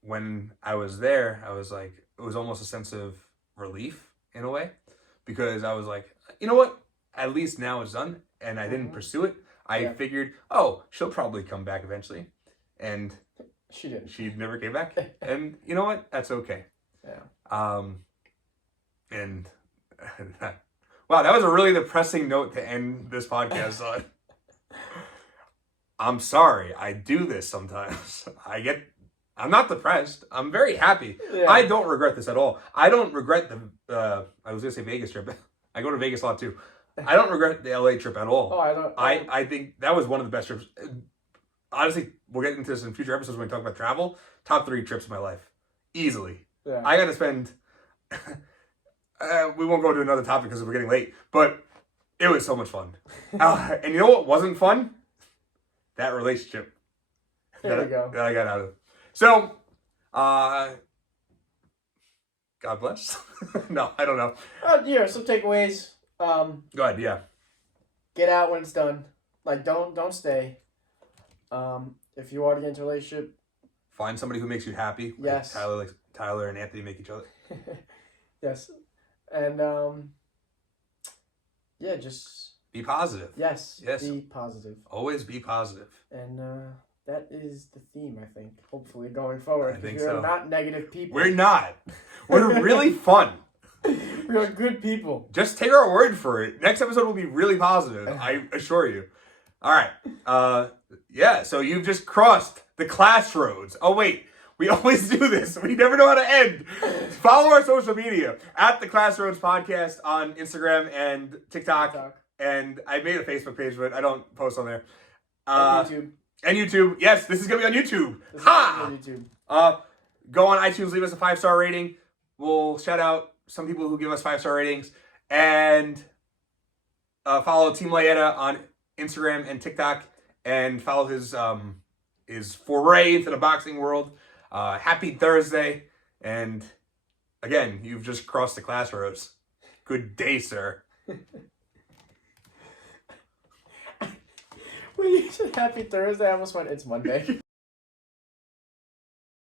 when I was there, I was like, it was almost a sense of relief in a way, because I was like, you know what? At least now it's done, and I didn't pursue it. I figured, oh, she'll probably come back eventually. And she didn't. She never came back. And you know what? That's okay. Yeah. And wow, that was a really depressing note to end this podcast on. I'm sorry. I do this sometimes. I'm not depressed. I'm very happy. Yeah. I don't regret this at all. I don't regret I was going to say Vegas trip. I go to Vegas a lot too. I don't regret the LA trip at all. Oh, I don't. I think that was one of the best trips. Honestly, we'll get into this in future episodes when we talk about travel. Top 3 trips of my life. Easily. Yeah. I got to spend... we won't go to another topic because we're getting late. But it was so much fun. And you know what wasn't fun? That relationship. There we go. That I got out of. So, God bless. No, I don't know. Yeah, some takeaways. Go ahead, yeah. Get out when it's done. Like, don't stay. If you are to get into a relationship, find somebody who makes you happy. Yes. Like Tyler and Anthony make each other. Yes. And, yeah, just... be positive. Yes. Be positive. Always be positive. And, that is the theme, I think. Hopefully, going forward. I think we're so. Not negative people. We're not. We're really fun. We're good people. Just take our word for it. Next episode will be really positive. I assure you. All right. Yeah, so you've just crossed the classroads. Oh, wait. We always do this. We never know how to end. Follow our social media at the Classroads Podcast on Instagram and TikTok. And I made a Facebook page, but I don't post on there. And YouTube. And YouTube. Yes, this is going to be on YouTube. Ha! On YouTube. Go on iTunes, leave us a 5-star rating. We'll shout out some people who give us 5-star ratings. And follow Team Laieta on Instagram and TikTok. And follow his foray into the boxing world. Happy Thursday. And again, you've just crossed the classroads. Good day, sir. When you said Happy Thursday, I almost went, it's Monday.